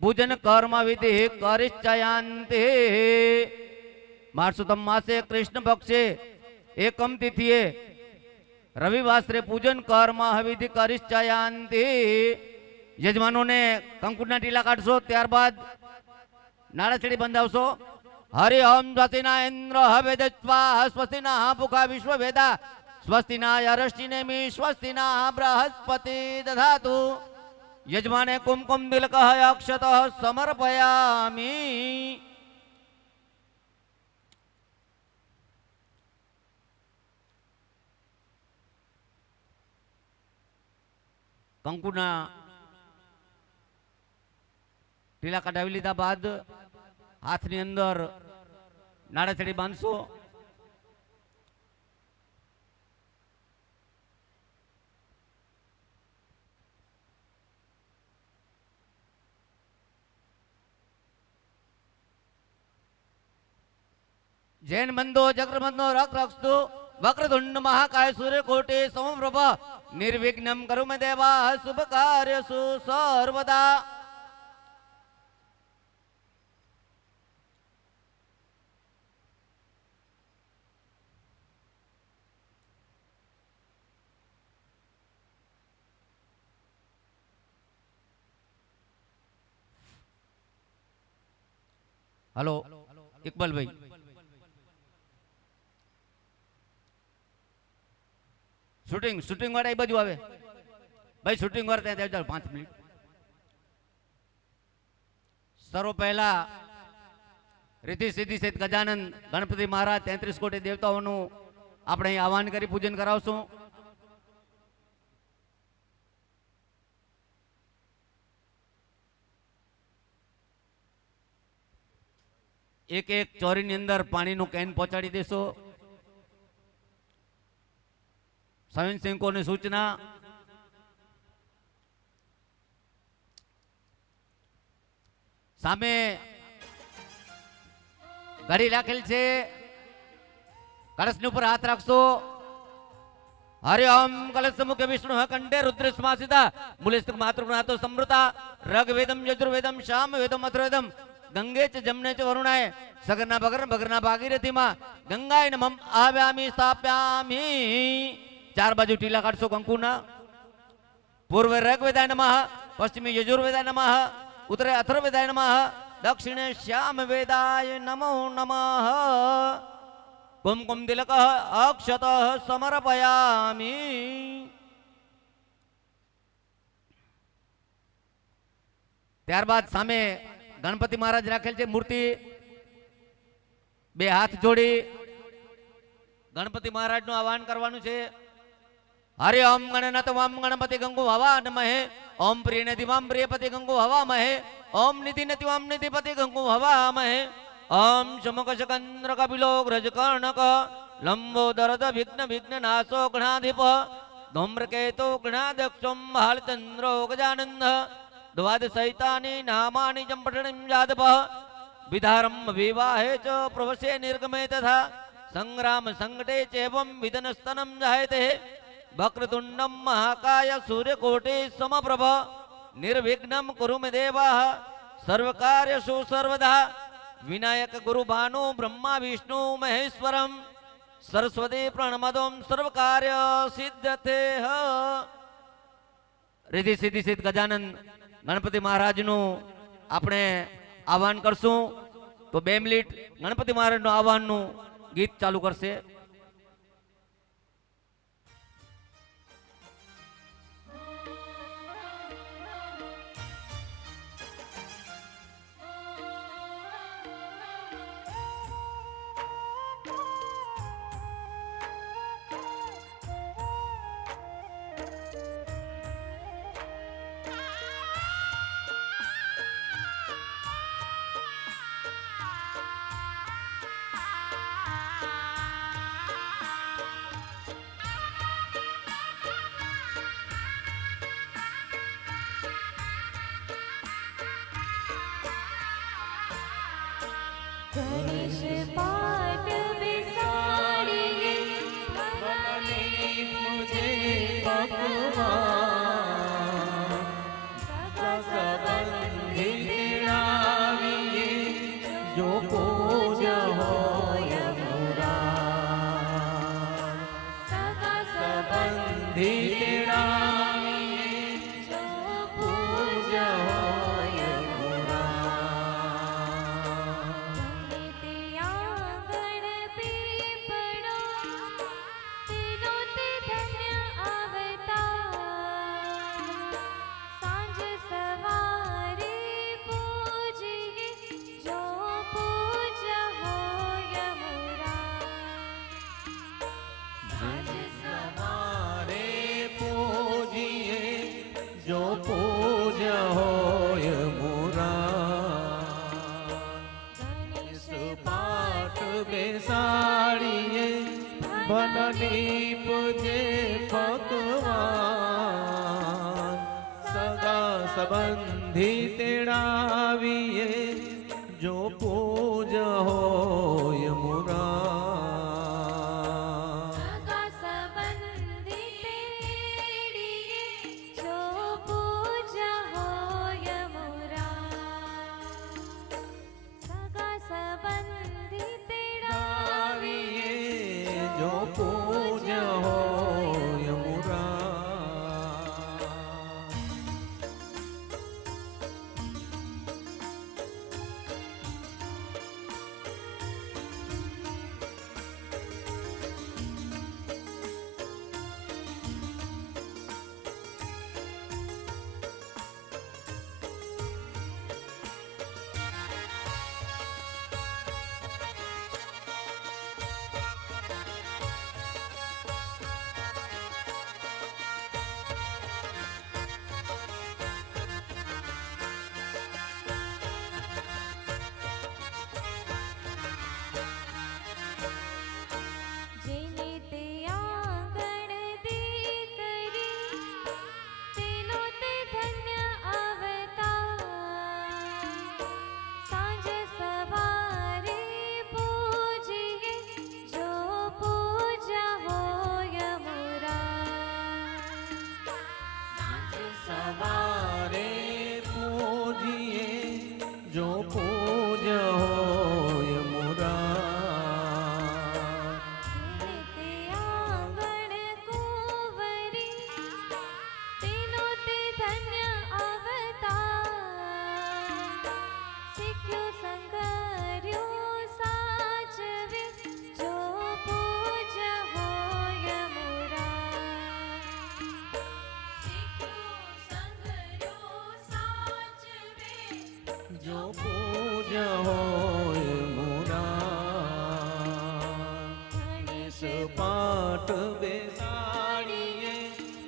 पूजन कर्म विधि करिष्यन्ते मार्सुतम मासे कृष्ण पक्षे एकम तिथिये रविवासरे पूजन कर्म विधि करिष्यन्ते यजमानों ने कंकुना टीला काटशो त्यारबाद नाड़ाछड़ी बंधावशो हरि ओम स्वस्तिना इंद्र वेदस्वा स्वस्तिना पुखा विश्व वेदा स्वस्तिना यरष्टिनेमि स्वस्तिना बृहस्पति दधातु यजमाने कुमकुम तिलकः अक्षतः समर्पयामि कंकुना टीला कढावी लीधा बाद हाथनी अंदर नाड़ाछड़ी बांधशो जैन बंधो चक्रबंधो रख रक्षतु वक्रतुंड महाकाय सूर्यकोटि समप्रभ निर्विघ्नं करोमि देवा शुभ कार्यसु सर्वदा हेलो इकबाल भाई शूटिंग शूटिंग वाला बाजू आवे भाई शूटिंग वाला त्या 5 मिनिट सर्व पहला रिद्धि सिद्धि सहित गजानन गणपति महाराज 33 कोटी देवताओं આપણે આહવાન કરી પૂજન કરાવશું एक एक ચોરી ની અંદર પાણીનું કેન પહોંચાડી દેશો સ્વયંસેવકોની સૂચના સામે ઘડી રાખેલ છે કળશની ઉપર હાથ રાખશો हरि ओम कलश मुख्य विष्णु कंठे रुद्र समासिता मूलस्तक मातृगुणातो समृता ऋग्वेदम यजुर्वेदम सामवेदम अथर्ववेदम गंगे च जमुने च वरुणाय सगरना बगर बगरना भागीरथी मां गंगाय नमः आव्यामि स्थाप्यामि चार बाजू टीला काटशो कंकुना पूर्व ऋग्वेदाय नमः पश्चिमे यजुर्वेदाय नमः उत्तरे अथर्ववेदाय नमः दक्षिणे सामवेदाय नमो नमः कुमकुम तिलकः अक्षतः समर्पयामि त्यारबाद सामे गणपति महाराज राखेल छे मूर्ति बे हाथ जोड़ी गणपति महाराज नु आह्वान करवानुं छे हरि ओम गणनाथ वाम गणपति गंगु हवा नमः ओम प्रियनिधि वाम प्रियपति गंगु हवा महे ओम निधि नति वाम निधिपति गंगु हवा महे ओम शमुक शकंद्र कपिलो ग्रज कर्णक लंबोदरद विघ्न विघ्न नाशो गणाधिप धूम्रकेतो गणाध्यक्षम भालचंद्रो गजानंद द्वादशैतानि नामानि जंपटणिं जादप विधारम विवाहे च प्रवसे निर्गमे तथा संग्राम संकटे चेवं विदनस्तनं जायते वक्रतुंडं महाकाय सूर्यकोटि समप्रभ निर्विघ्नं कुरु मे देवाः सर्वकार्येषु सर्वदा विनायक गुरु भानु ब्रह्मा विष्णु महेश्वरम सरस्वती प्रणमदम सर्व कार्य सिद्धते रिद्धि सिद्धि सिद्ध गजानन गणपति महाराज नु આપણે આહવાન કરશું તો 2 મિનિટ ગણપતિ મહારાજ નું આહવાન નું ગીત ચાલુ કરશે गणेश पाठ बिसाड़िए भगवाने मुझे भगवान सदा संबंधित પૂજ્ય હોય મુરાર સગા સંબંધી તેડાવીએ જો પૂજ્ય હોય મુરાર તે આંગણ પીપળો તેનો તે ધન્ય અવતાર સાંજ સવારે પૂજીએ જો પૂજ્ય હોય મુરાર સાંજ સવારે પૂજીએ જો પૂજ્ય હોય મુરાર ગણેશ પાઠ બેસાડીએ ભનની પૂજે ભગવાન સગા સંબંધી તેડાવીએ જો પૂજ્ય હોય મુરાર સગા સંબંધી તેડીએ જો પૂજ્ય હોય મુરાર સગા સંબંધી તેડાવીએ આવીએ જો પૂજ્ય હોય મુરાર જેને તે આંગણ દીકરી તેનો તે ધન્ય અવતાર સાંજ સવારે પૂજીએ જો પૂજ્ય હોય મુરાર સાંજ સવારે પૂજીએ જો પૂજ્ય હોય મુરાર તે આંગણ કુંવરી તેનો તે ધન્ય અવતાર શીખ્યું સંગર્યું સાચવે જો પૂજ્ય હોય મુરાર શીખ્યું સંગર્યું સાચવે જો પૂજ્ય હોય મુરાર ગણેશ પાઠ બેસાડીએ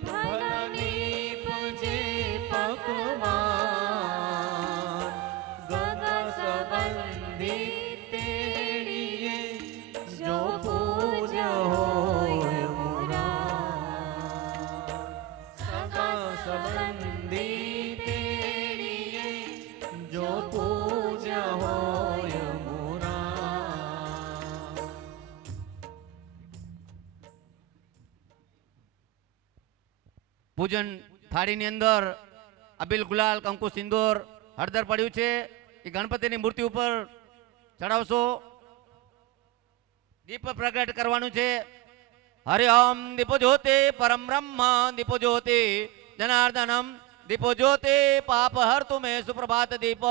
ભલની પૂજે પકવાન ગગા સંબંધી તેડીએ જો પૂજ્ય હોય મુરાર સગા સંબંધી તેડીએ જો પૂજ્ય હોય મુરાર પૂજન થાળીની અંદર અબીલ ગુલાલ કંકુ સિંદૂર હળદર પડ્યું છે એ ગણપતિની મૂર્તિ ઉપર ચડાવશો દીપ પ્રગટ કરવાનું છે હરિ ઓમ દીપો જ્યોતિ પરમ બ્રહ્મ દીપો જ્યોતિ જનાર્દનમ દીપો જ્યોતિ પાપ હર્તુ મે સુપ્રભાત દીપ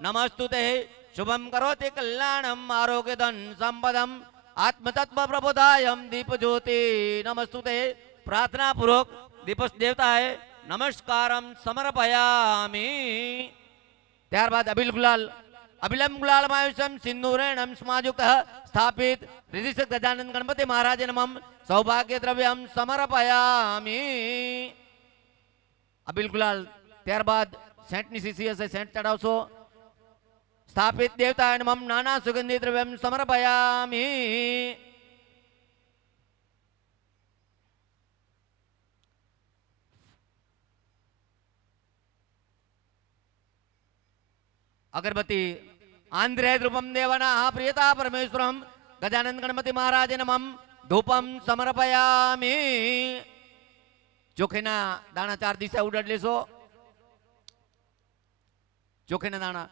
નમસ્તુતે શુભમ કરોતિ કલ્યાણમ આરોગ્ય ધન સંપદમ આત્મતત્વ પ્રબોધાયમ દીપ જ્યોતિ નમસ્તુતે પ્રાર્થના પૂર્વક દીપસ દેવતાએ નમસ્કારમ સમર્પયામી ત્યારબાદ અબિલ ગુલાલ અબિલમ ગુલાલ માયુષમ સિંદૂરેણમ સ્માયુક્ત સ્થાપિત રિધિષ ગજાનંદ ગણપતિ મહારાજ નમઃ સૌભાગ્ય દ્રવ્યમ સમર્પયામી અબિલ ગુલાલ ત્યારબાદ સેન્ટની સીસી હશે સેન્ટ ચડાવશો સ્થાપિત દેવતાય નમઃ નાના સુગંધિ દ્રવ્યમ સમર્પયામી अगरबत्ती आंध्रे ध्रुवम देवना प्रियता परमेश्वरम गजानंद गणपति महाराज नमः धूपम समर्पयामी ચોખેના દાણા 4 દિશા ઉડાડી લેશો ચોખેના દાણા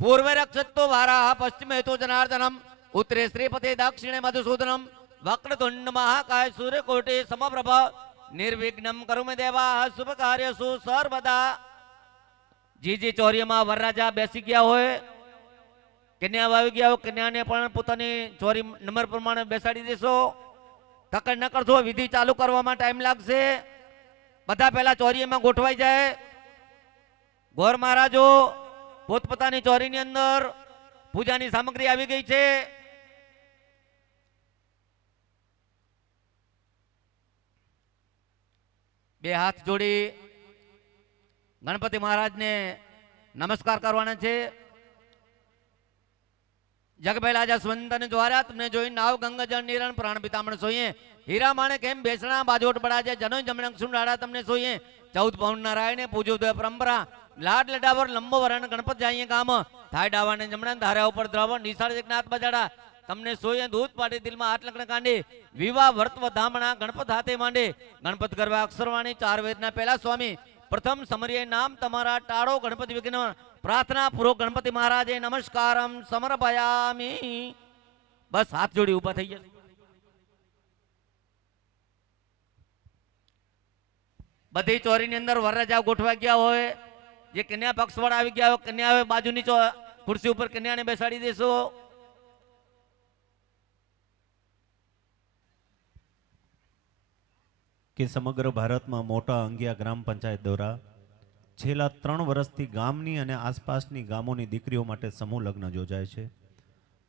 પૂર્વે રક્ષતો વારાહ પશ્ચિમે હેતુ જનાર્દનમ ઉત્તરે શ્રીપતિ દક્ષિણે મધુસૂદનમ વક્રતુંડ મહાકાય સૂર્યકોટિ સમપ્રભ નિર્વિઘ્નમ કરુમે દેવા શુભ કાર્યસુ સર્વદા. જે ચોરીમાં વરરાજા બેસી ગયા હોય, કન્યા આવી ગયા હોય, કન્યાને પણ પોતાની ચોરી નંબર પ્રમાણે બેસાડી દેશો. તકડ ન કરશો, વિધિ ચાલુ કરવામાં ટાઈમ લાગશે. બધા પહેલા ચોરીમાં ગોઠવાઈ જાય. ગોર મહારાજો પોતપોતાની ચોરીની અંદર પૂજાની સામગ્રી આવી ગઈ છે. બે હાથ જોડી ગણપતિ મહારાજને નમસ્કાર કરવાના છે. જગ પહેલા જસવંતન દ્વારા તમને જોઈ નાવ ગંગા જળ નિરણ પ્રાણ પિતામણ સોઈએ હીરા માણે કેમ બેસણા બાજોટ બડા છે જનો જમણ સુંડાડા તમને સોઈએ 14 પૌન નારાયણે પૂજો દે પરંપરા લાડ લડાવર લંબો વરણ ગણપત જાઈએ કામ થાય ડાવાને જમણા ધારા ઉપર દ્રવણ નિશાળ એકનાથ બજાડા તમને સોઈએ દૂધ પાટી દિલમાં હાથ લગ્ન કાંડી વિવાહ વર્તવ ધામણા ગણપત હાથે માંડે ગણપત ગરબા અક્ષરવાણી 4 વેદના પહેલા સ્વામી પ્રથમ સમરીય નામ તમારા ટાળો ગણપતિ વિઘ્ન પ્રાર્થના પૂર્વક ગણપતિ મહારાજે નમસ્કારમ સમર્પયામી. બસ હાથ જોડી ઊભા થઈ જશે. બધી ચોરીની અંદર વરરાજા ગોઠવા ગયા હોય, જે કન્યા પક્ષ વાળા આવી ગયા હોય, કન્યા બાજુની ખુરશી ઉપર કન્યાને બેસાડી દેશો. કે સમગ્ર ભારતમાં મોટા અંગિયા ગ્રામ પંચાયત દ્વારા છેલ્લા 3 વર્ષથી ગામની અને આસપાસની ગામોની દીકરીઓ માટે સમૂહ લગ્ન યોજાય છે.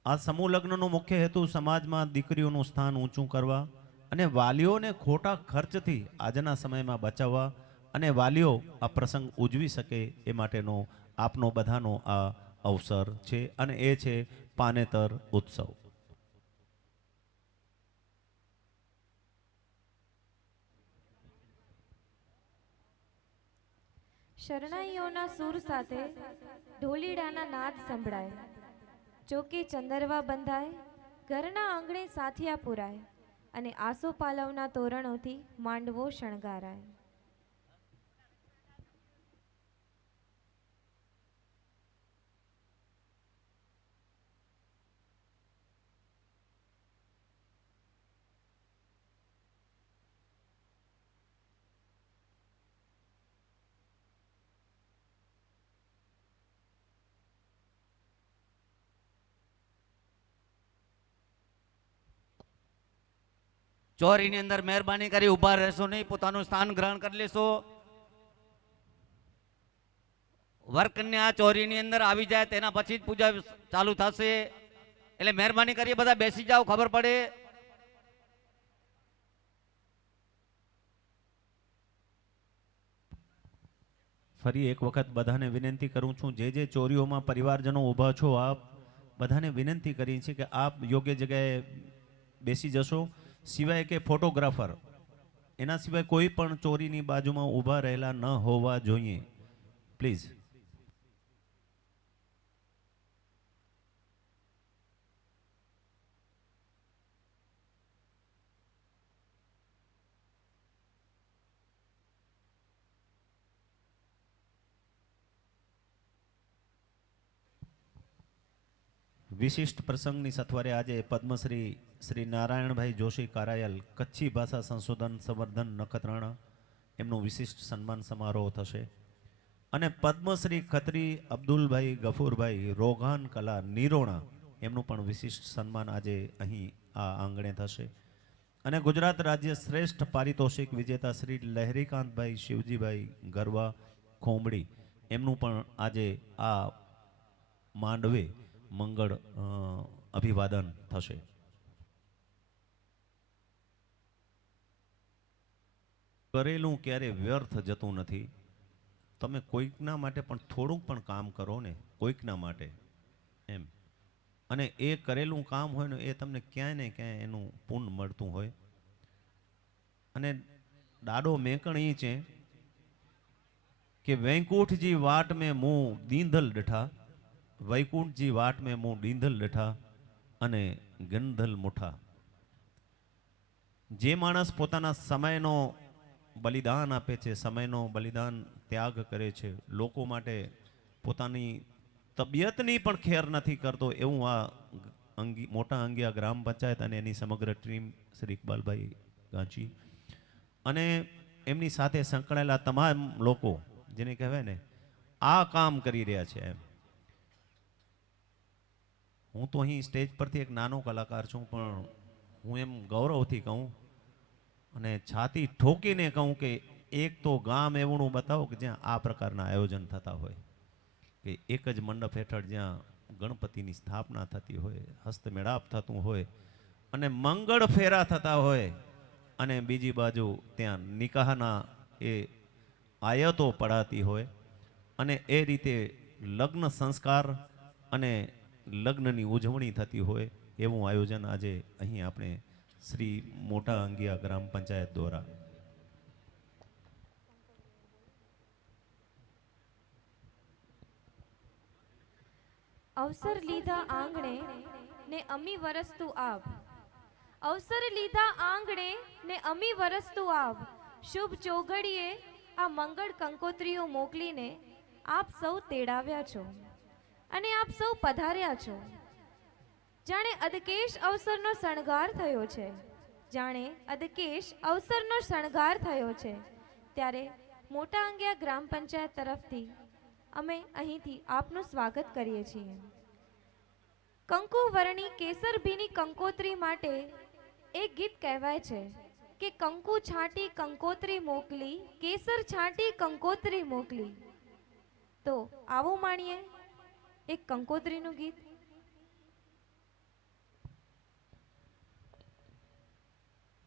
આ સમૂહ લગ્નનો મુખ્ય હેતુ સમાજમાં દીકરીઓનું સ્થાન ઊંચું કરવા અને વાલીઓને ખોટા ખર્ચથી આજના સમયમાં બચાવવા અને વાલીઓ આ પ્રસંગ ઉજવી શકે એ માટેનો આપનો બધાનો આ અવસર છે અને એ છે પાનેતર ઉત્સવ. શરણાઈઓના સૂર સાથે ઢોલીડાના નાદ સંભળાય, ચોકે ચંદરવા બંધાય, ઘરના આંગણે સાથિયા પુરાય અને આસોપાલવના તોરણોથી માંડવો શણગારાય. ચોરીની અંદર મહેરબાની કરી ઉભા રહેશો નહીં, પોતાનું સ્થાન ગ્રહણ કરી લેશો. વરકન્યા ચોરીની અંદર આવી જાય તેના પછી જ પૂજા ચાલુ થશે, એટલે મહેરબાની કરી બધા બેસી જાઓ, ખબર પડે. ફરી એક વખત બધાને વિનંતી કરું છું, જે ચોરીઓમાં પરિવારજનો ઊભા છો, આપ બધાને વિનંતી કરી છે કે આપ યોગ્ય જગ્યાએ બેસી જશો. સિવાય કે ફોટોગ્રાફર એના સિવાય કોઈ પણ ચોરીની બાજુમાં ઊભા રહેલા ન હોવા જોઈએ, પ્લીઝ. વિશિષ્ટ પ્રસંગની સથવારે આજે પદ્મશ્રી શ્રી નારાયણભાઈ જોશી કારાયલ કચ્છી ભાષા સંશોધન સંવર્ધન નખત્રાણા એમનું વિશિષ્ટ સન્માન સમારોહ થશે અને પદ્મશ્રી ખત્રી અબ્દુલભાઈ ગફુરભાઈ રોગાન કલા નિરોણા એમનું પણ વિશિષ્ટ સન્માન આજે અહીં આ આંગણે થશે અને ગુજરાત રાજ્ય શ્રેષ્ઠ પારિતોષિક વિજેતા શ્રી લહેરીકાંતભાઈ શિવજીભાઈ ગરવા ખોમડી એમનું પણ આજે આ માંડવે મંગળ અભિવાદન થશે. કરેલું ક્યારે વ્યર્થ જતું નથી. તમે કોઈકના માટે પણ થોડુંક પણ કામ કરો ને, કોઈકના માટે એમ, અને એ કરેલું કામ હોય ને એ તમને ક્યાંય ને ક્યાંય એનું પુણ્ય મળતું હોય. અને દાડો મેકણ ઈ છે કે વૈકુંઠજી વાટ મેં મું દીંધલ ડઠા, વૈકુંઠજી વાટ મેં મું દીંધલ ડઠા અને ગંધલ મુઠા. જે માણસ પોતાના સમયનો બલિદાન આપે છે, સમયનો બલિદાન ત્યાગ કરે છે, લોકો માટે પોતાની તબિયતની પણ ખેર નથી કરતો એવું આ મોટા અંગિયા ગ્રામ પંચાયત અને એની સમગ્ર ટીમ શ્રી ઇકબાલભાઈ ગાંચી અને એમની સાથે સંકળાયેલા તમામ લોકો જેને કહેવાય ને આ કામ કરી રહ્યા છે એમ. હું તો અહીં સ્ટેજ પરથી એક નાનો કલાકાર છું, પણ હું એમ ગૌરવથી કહું અને છાતી ઠોકીને કહું કે એક તો ગામ એવણું બતાવો કે જ્યાં આ પ્રકારના આયોજન થતા હોય, કે એક જ મંડપ હેઠળ જ્યાં ગણપતિની સ્થાપના થતી હોય, હસ્તમેળાપ થતું હોય અને મંગળ ફેરા થતા હોય અને બીજી બાજુ ત્યાં નિકાહના એ આયતો પડાતી હોય અને એ રીતે લગ્ન સંસ્કાર અને લગ્નની ઉજવણી થતી હોય એવું આયોજન આજે અહીં આપણે શ્રી મોટા અંગિયા ગ્રામ પંચાયત દ્વારા અવસર લીધા આંગણે ને અમી વરસતું આવ, અવસર લીધા આંગણે ને અમી વરસતું આવ, શુભ ચોઘડીએ આ મંગળ કંકોત્રીઓ મોકલીને આપ સૌ તેડાવ્યા છો અને આપ સૌ પધાર્યા છો. જાણે અદકેશ અવસરનો શણગાર થયો છે, જાણે અદકેશ અવસરનો શણગાર થયો છે, ત્યારે મોટા અંગિયા ગ્રામ પંચાયત તરફથી અમે અહીંથી આપનું સ્વાગત કરીએ છીએ. કંકુ વર્ણી કેસર ભીની કંકોત્રી માટે એક ગીત કહેવાય છે કે કંકુ છાંટી કંકોત્રી મોકલી, કેસર છાંટી કંકોત્રી મોકલી. તો આવો માણીએ એક કંકોત્રીનું ગીત.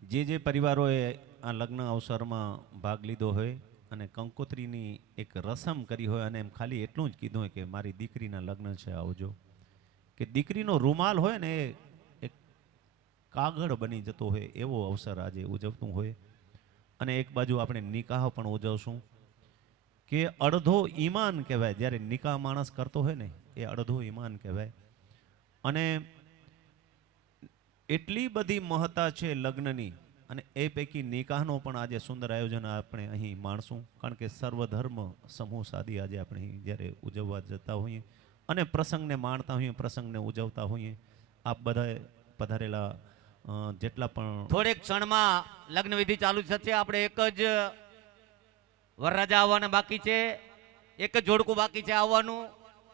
જે પરિવારોએ આ લગ્ન અવસરમાં ભાગ લીધો હોય અને કંકોત્રીની એક રસમ કરી હોય અને એમ ખાલી એટલું જ કીધું હોય કે મારી દીકરીના લગ્ન છે આવજો, કે દીકરીનો રૂમાલ હોય ને એ એક કાગળ બની જતો હોય એવો અવસર આજે ઉજવતું હોય. અને એક બાજુ આપણે નિકાહ પણ ઉજવશું કે અડધો ઈમાન કહેવાય. જ્યારે નિકાહ માણસ કરતો હોય ને એ અડધો ઈમાન કહેવાય. અને એટલી બધી મહત્તા છે લગ્નની અને એ પૈકી નિકાહનો પણ આજે સુંદર આયોજન આપણે અહીં માણશું. કારણ કે સર્વધર્મ સમૂહ સાદી આજે આપણે અહીં જ્યારે ઉજવવા જતા હોઈએ અને પ્રસંગને માણતા હોઈએ, પ્રસંગને ઉજવતા હોઈએ, આપ બધા પધારેલા જેટલા પણ થોડીક ક્ષણમાં લગ્ન વિધિ ચાલુ થશે. આપણે એક જ વરરાજા આવવાના બાકી છે, એક જ જોડકું બાકી છે આવવાનું.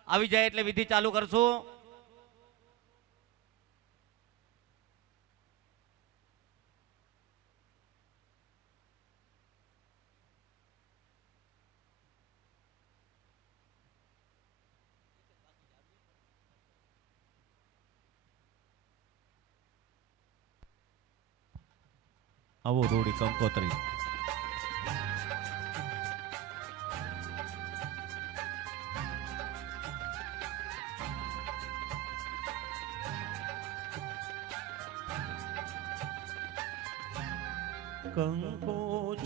આવી જાય એટલે વિધિ ચાલુ કરશું. આવો રૂડી કંકોત્રી. કંકો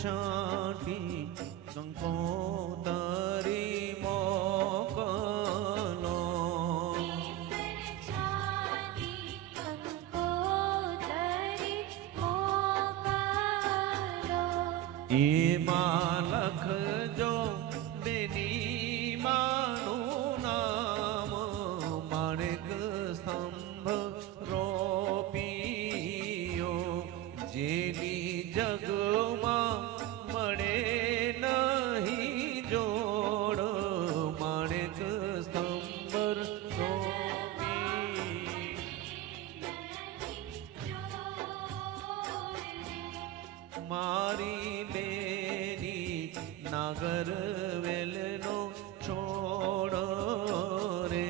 છાંટી કંકોતરી મોકલો, એમાં લખજો બેની માનું નામ, માણેક સ્તંભ રોપિયો, જેની જગમાં મળે નહીં જોડ, માણેક સ્તંભ રોપી. મારી બેની નાગર વેલનો છોડ રે,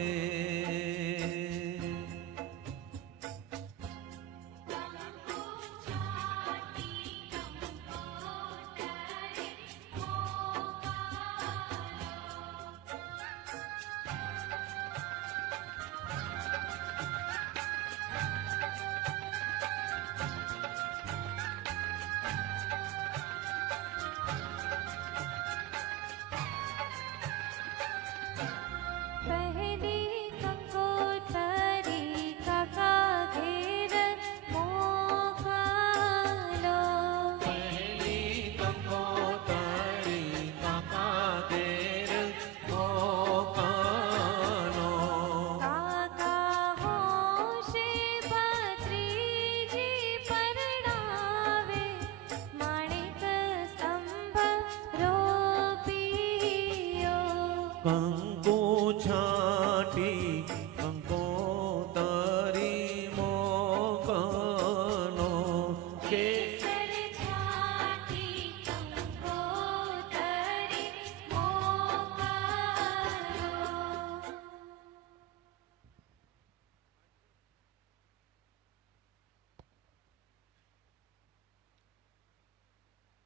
કંકુ છાંટી કંકોતરી મોકલો કે કેસર છાંટી કંકોતરી મોકલો.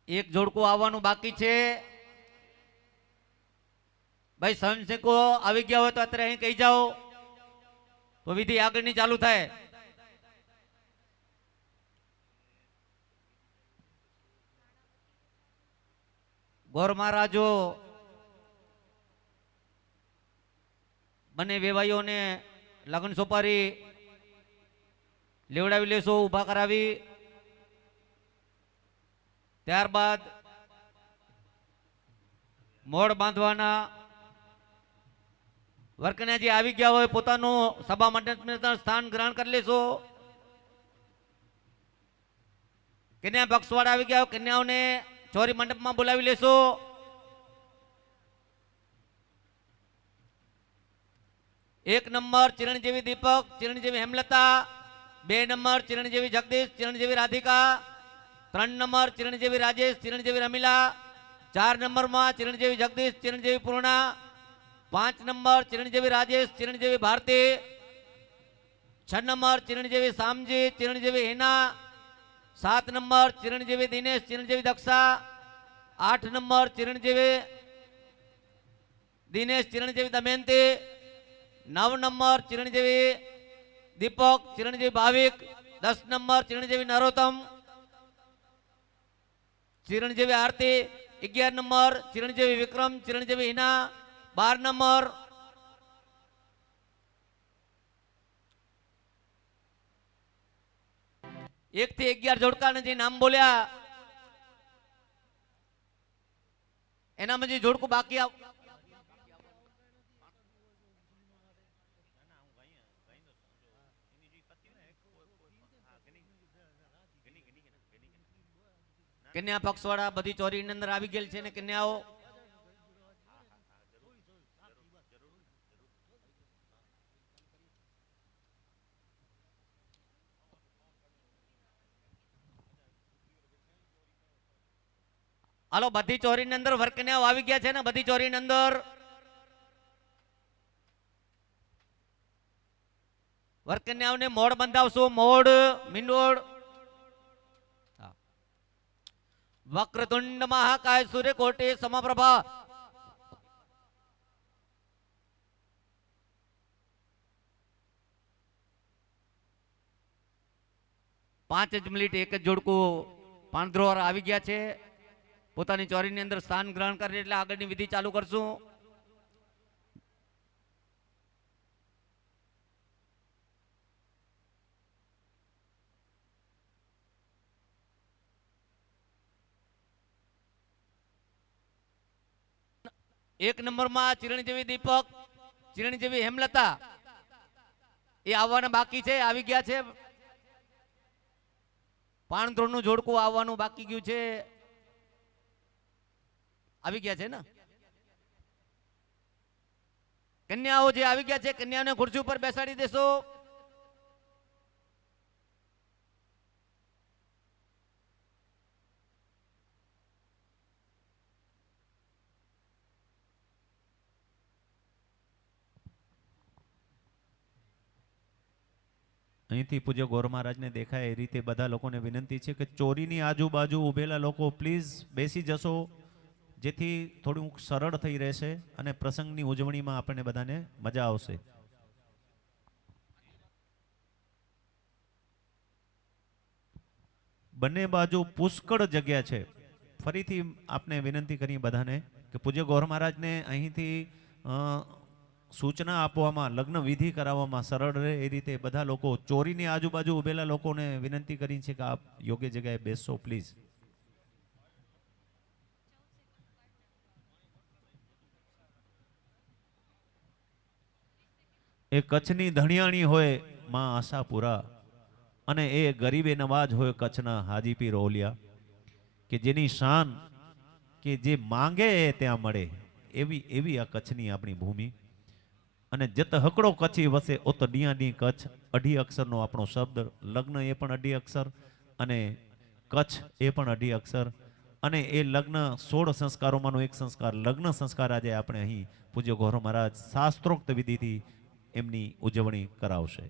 એક જોડકું આવવાનું બાકી છે. ભાઈ સ્વયંસેવકો આવી ગયા હોય તો અત્યારે અહીં કહી જાઓ તો વિધિ આગળની ચાલુ થાય. ગોર મહારાજો બંને વેવાઈઓને લગ્ન સોપારી લેવડાવી લેશો, ઊભા કરાવી. ત્યારબાદ મોડ બાંધવાના. વર્કન્યા જે આવી ગયા હોય પોતાનું સભા મંડપ સ્થાન ગ્રહણ કરી લેશો. કન્યા પક્ષવાળા આવી ગયા હોય કન્યાઓને ચોરી મંડપમાં બોલાવી લેશો. એક નંબર ચિરંજીવી દીપક, ચિરંજીવી હેમલતા. 2 નંબર ચિરંજીવી જગદીશ, ચિરંજીવી રાધિકા. 3 નંબર ચિરંજીવી રાજેશ, ચિરંજીવી રમીલા. 4 નંબરમાં ચિરંજીવી જગદીશ, ચિરંજીવી પૂર્ણા. 5 નંબર ચિરંજીવી રાજેશ, ચિરંજીવી ભારતી. 6 નંબર ચિરંજીવી શામજી, ચિરંજીવી હિના. 7 નંબર ચિરંજીવી દિનેશ, ચિરંજીવી દક્ષા. 8 નંબર ચિરંજીવી દિનેશ, ચિરંજીવી દમયંતી. 9 નંબર ચિરંજીવી દીપક, ચિરંજીવી ભાવિક. 10 નંબર ચિરંજીવી નરોત્તમ, ચિરંજીવી આરતી. 11 નંબર ચિરંજીવી વિક્રમ, ચિરંજીવી હિના. 12 નંબર એક થી 11 જોડકાને જે નામ બોલ્યા એનામાં જે જોડકું બાકી કન્યા પક્ષવાળા બધી ચોરીની અંદર આવી ગયેલ છે ને કન્યાઓ. હાલો બધી ચોરીની અંદર વર્કન્યાઓ આવી ગયા છે ને બધી ચોરીની અંદર. વર્કન્યાઓને મોડ બંધાવશો, મોડ મીંડોળ. વક્રતુંડ મહાકાય સૂર્યકોટી સમપ્રભા. પાંચ જ મિનિટ એક જ જોડકું પાંદરોર આવી ગયા છે. પોતાની ચોરીની અંદર સ્થાન ગ્રહણ કરી એટલે આગળની વિધિ ચાલુ કરશું. એક નંબરમાં ચિરંજીવી દીપક, ચિરંજીવી હેમલતા એ આવવાના બાકી છે, આવી ગયા છે. પાંદરોનું જોડકું આવવાનું બાકી ગયું છે, આવી ગયા છે ને. કન્યાઓ જે આવી ગયા છે કન્યાઓને ખુરશી ઉપર બેસાડી દેશો. અહીંથી પૂજ્ય ગોર મહારાજને દેખાય એ રીતે બધા લોકોને વિનંતી છે કે ચોરીની આજુબાજુ ઉભેલા લોકો પ્લીઝ બેસી જશો, જેથી થોડું સરળ થઈ રહેશે અને પ્રસંગની ઉજવણીમાં આપણને બધાને મજા આવશે. બંને બાજુ પુષ્કળ જગ્યા છે. ફરીથી આપને વિનંતી કરી બધાને કે પૂજ્ય ગોર મહારાજને અહીંથી સૂચના આપવામાં, લગ્ન વિધિ કરાવવામાં સરળ રહે એ રીતે બધા લોકો ચોરીની આજુબાજુ ઉભેલા લોકોને વિનંતી કરી છે કે આપ યોગ્ય જગ્યાએ બેસશો પ્લીઝ. એ કચ્છની ધણિયાણી હોય માં આશાપુરા અને એ ગરીબે નવાજ હોય કચ્છના હાજીપીર ઓલિયા, કે જેની શાન કે જે માંગે એ ત્યાં મળે એવી એવી આ કચ્છની આપણી ભૂમિ. અને જત હકડો કચ્છી વસે ઓ તો ડિયાની કચ્છ. અઢી અક્ષરનો આપણો શબ્દ. લગ્ન એ પણ અઢી અક્ષર અને કચ્છ એ પણ અઢી અક્ષર. અને એ લગ્ન 16 સંસ્કારોમાંનો એક સંસ્કાર લગ્ન સંસ્કાર આજે આપણે અહીં પૂજ્ય ગૌરવ મહારાજ શાસ્ત્રોક્ત વિધિથી એમની ઉજવણી કરાવશે.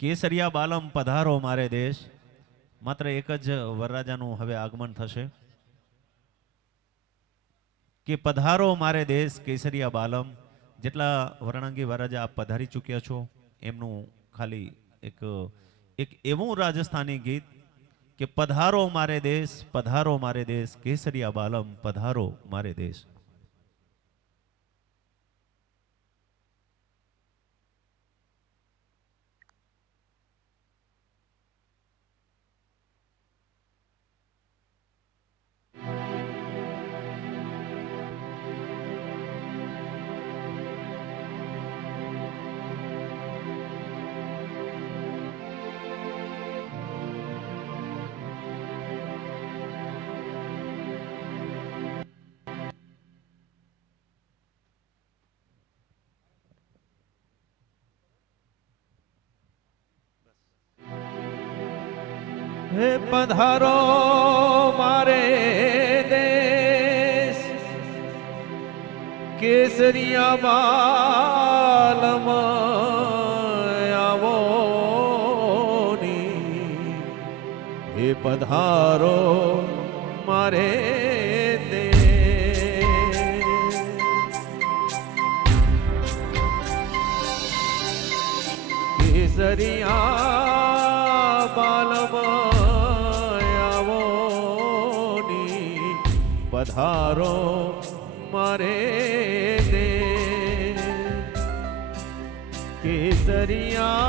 કેસરિયા બાલમ પધારો મારે દેશ. માત્ર એક જ વરરાજાનું હવે આગમન થશે કે પધારો મારે દેશ કેસરિયા બાલમ. જેટલા વરણાંગી વરરાજા આપ પધારી ચૂક્યા છો એમનું ખાલી એક એવું રાજસ્થાની ગીત કે પધારો મારે દેશ કેસરિયા બાલમ પધારો મારે દેશ. હે પધારો મારે દેશ કેસરિયા બાલમ આવો ની. હે પધારો મારે દેશ કેસરિયા બાલમ પધારો મારે દેશ કેસરિયા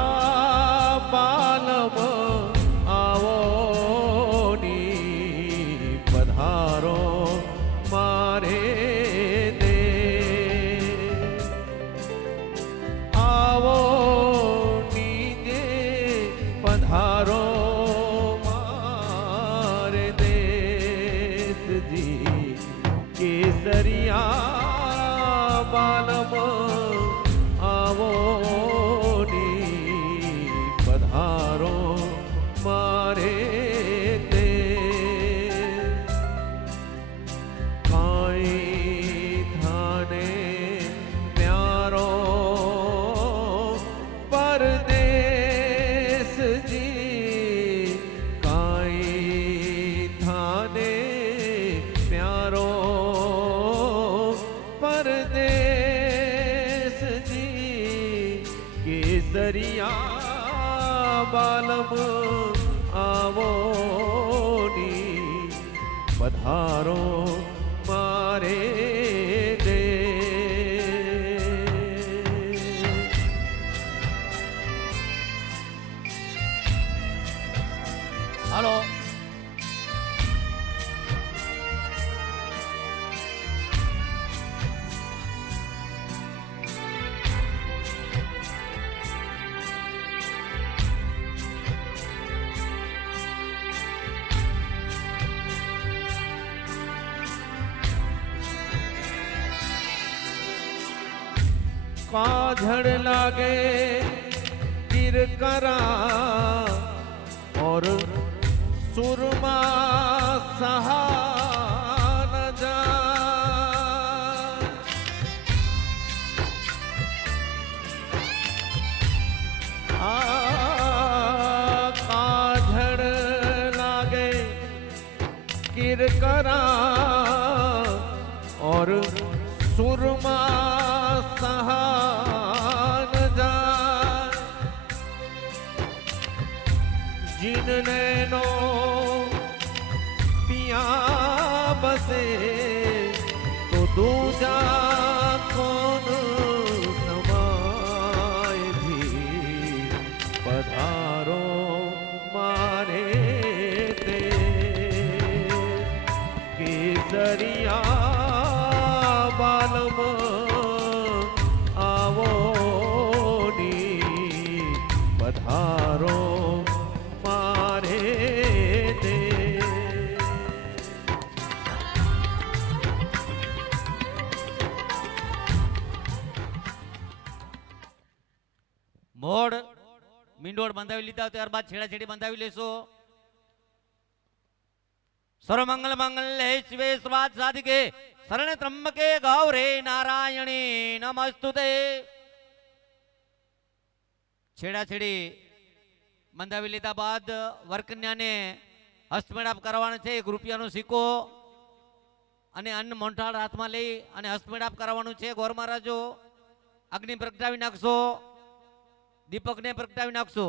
બાલમ આવો ની. પધારો મારે દેશ આવો ની દે. પધારો મારે દેશજી કેસરિયા બાલમ આવો ની. પધારો મારે દેશ કાંઈ થાને પ્યારો પરદેશજી. કાંઈ થાને પ્યારો પરદેશજી. કેસરિયા બાલમ આવો ની. પધારો મારે દેશ. હાલો काझड़ लागे किरकरा और सुरमा सहा न जाए. काझड़ लागे किरकरा और सुरमा सहान जाए. जिन नैनो पिया बसे दूजा कोन समायથી पधारो मारे ते केसरिया बालम आवो नी पधारो मारे ते મોડ મીંડોળ બંધાવી લીધા ત્યારબાદ છેડાછેડી બંધાવી લેશો. સર્વમંગલ મંગલે શિવે સર્વાર્થ સાધિકે શરણે ત્રંબકે ગૌરે નારાયણે નમસ્તુતે. છેડાછેડી બંધાવી લીધા બાદ વરકન્યાને હસ્તમેળાપ કરવાનો છે. 1 રૂપિયાનો સિક્કો અને અન્ન મોંઠાળ હાથમાં લઈ અને હસ્તમેળાપ કરવાનું છે. ગોર મહારાજો અગ્નિ પ્રગટાવી નાખશો, દીપકને પ્રગટાવી નાખશો.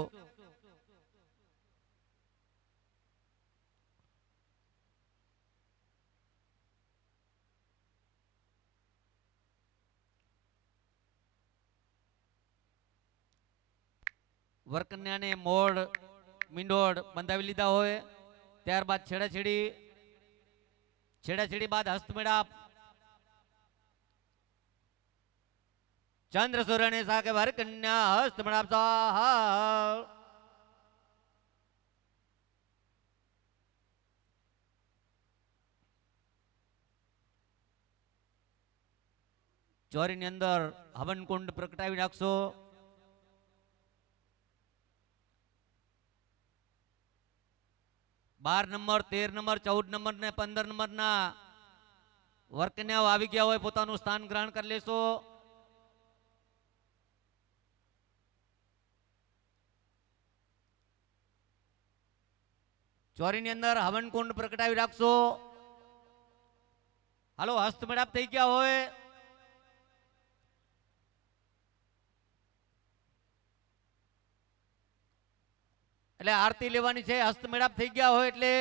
વરકન્યાને મોડ મીંડોળ બંધાવી લીધા હોય ત્યારબાદ છેડાછેડી બાદ હસ્તમેળાપ. ચંદ્ર સૂર્યને સાકે વરકન્યા હસ્તમેળાપ સ્વાહા. ચોરીની અંદર હવન કુંડ પ્રગટાવી નાખશો. બાર નંબર, 13 નંબર, 14 નંબર ને 15 નંબરના વરકન્યાઓ આવી ગયા હોય પોતાનું સ્થાન ગ્રહણ કરી લેશો. ચોરીની અંદર હવન કુંડ પ્રગટાવી રાખશો. હાલો, હસ્તમેળાપ થઈ ગયા હોય એટલે આરતી લેવાની છે. હસ્તમેળાપ થઈ ગયા હોય એટલે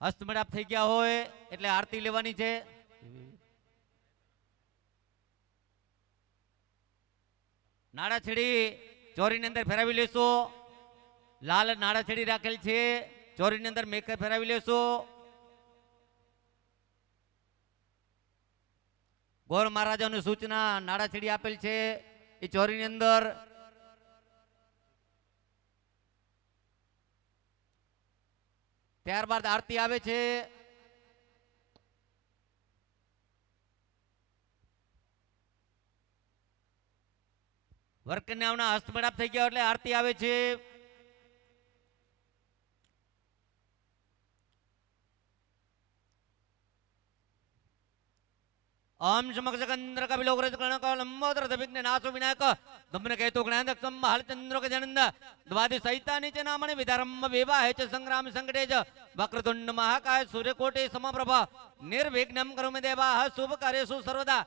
હસ્તમેળાપ થઈ ગયા હોય એટલે આરતી લેવાની છે. નાડાછેડી ચોરીની અંદર ફેરવી લેશો. લાલ નાડાછેડી રાખેલ છે, ચોરીની અંદર મેઘ ફેરવી લેશો. ગોર મહારાજાની સૂચના નાડાછેડી આપેલ છે એ ચોરીની અંદર. ત્યારબાદ આરતી આવે છે. વરકન્યાઓના હસ્તમેળાપ થઈ ગયા એટલે આરતી આવે છે. ओम समक्षकंद्र कपिलोग्रज गणक लंबोदर दभिघ्न नाशो विनायक दमन केतु गणादक्षम हलचंद्र के जनंद द्वादि सहितानि च नामनि विधर्म विवाहे च संग्राम संकटे च वक्रतुंड महाकाय सूर्यकोटि समप्रभ निर्विघ्नं करोमि देवाः शुभ कार्येषु सर्वदा.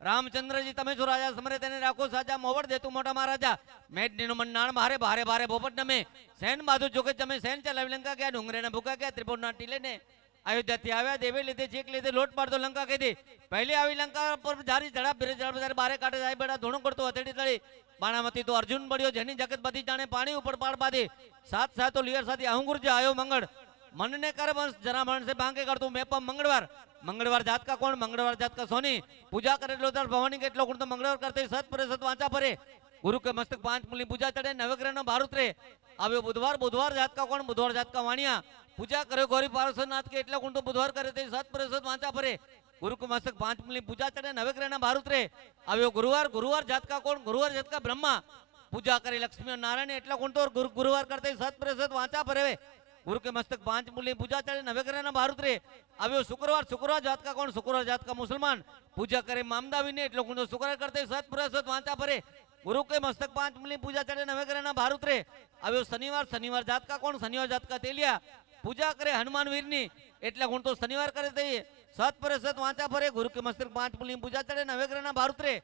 रामचंद्र जी तमे जो राजा समरे तेने राखो साजा मोवड़ देतु मोटा महाराजा मेडनीनु मन्नाण भारे भारे भारे भोपट नमे सैन बाधु जोगे जमे सैन चलावी लंका क्या डुंगरे न भूखा क्या त्रिपुरना टीले ने अयोध्या थी आव्या देवे लीधे चीक लीधे लोट पाड़तो लंका कही दी. पहले आई लंका पर जारी जड़ा बिरे जड़ा बजारे बारे काटे जाए बेड़ा धोणो करतो हथेड़ी तड़ी बाणामती तो अर्जुन बड़ियो जेनी जगत बधी जाने पानी ऊपर पाड़ बाधी साथ साथ तो लियर साथी अहंगुर जे आयो मंगल मन ने कर वंश जरा मन से भांगे करतू मैं पर मंगलवार मंगलवार जात का कौन मंगलवार जात का सोनी पूजा करे लो तर भवानी के लोग तो मंगलवार करते सत पर सत वाचा परे गुरु के मस्तक 5 मूली पूजा चढ़े नवग्रह न भारुत रे आवे बुधवार बुधवार जात का कौन बुधवार जात का वाणिया पूजा करे गौरी पार्श्वनाथ के एटला कुंड बुधवार करे ते सत पर सत वाचा परे गुरु के मस्तक 5 मूली पूजा चढ़े नवग्रह न भारुत रे आवे गुरुवार गुरुवार जात का कौन गुरुवार जात का ब्रह्मा पूजा करे लक्ष्मी और नारायण एटला कुंड तो गुरुवार करते सत पर सत वाचा परे गुरु के मस्तक 5 मूली पूजा चढ़े नवग्रह न भारुत रे आवे शुक्रवार शुक्रवार जात का कौन शुक्रवार जात का मुसलमान पूजा करे मामदावी ने एटलो कुंड शुक्रवार करते सत पर सत वाचा परे गुरु के मस्तक 5 मूली पूजा चढ़े नवग्रह न भारुत रे आवे शनिवार शनिवार जात का कौन शनिवार जात का तेलिया पूजा करे हनुमान वीर नी एटला गुण तो शनिवार करे ते સત પરે સત વાંચા ફરે ગુરુ કે મસ્તક 5 ફૂલની પૂજા ચડે નવેગ્રહના ભાર ઉતરે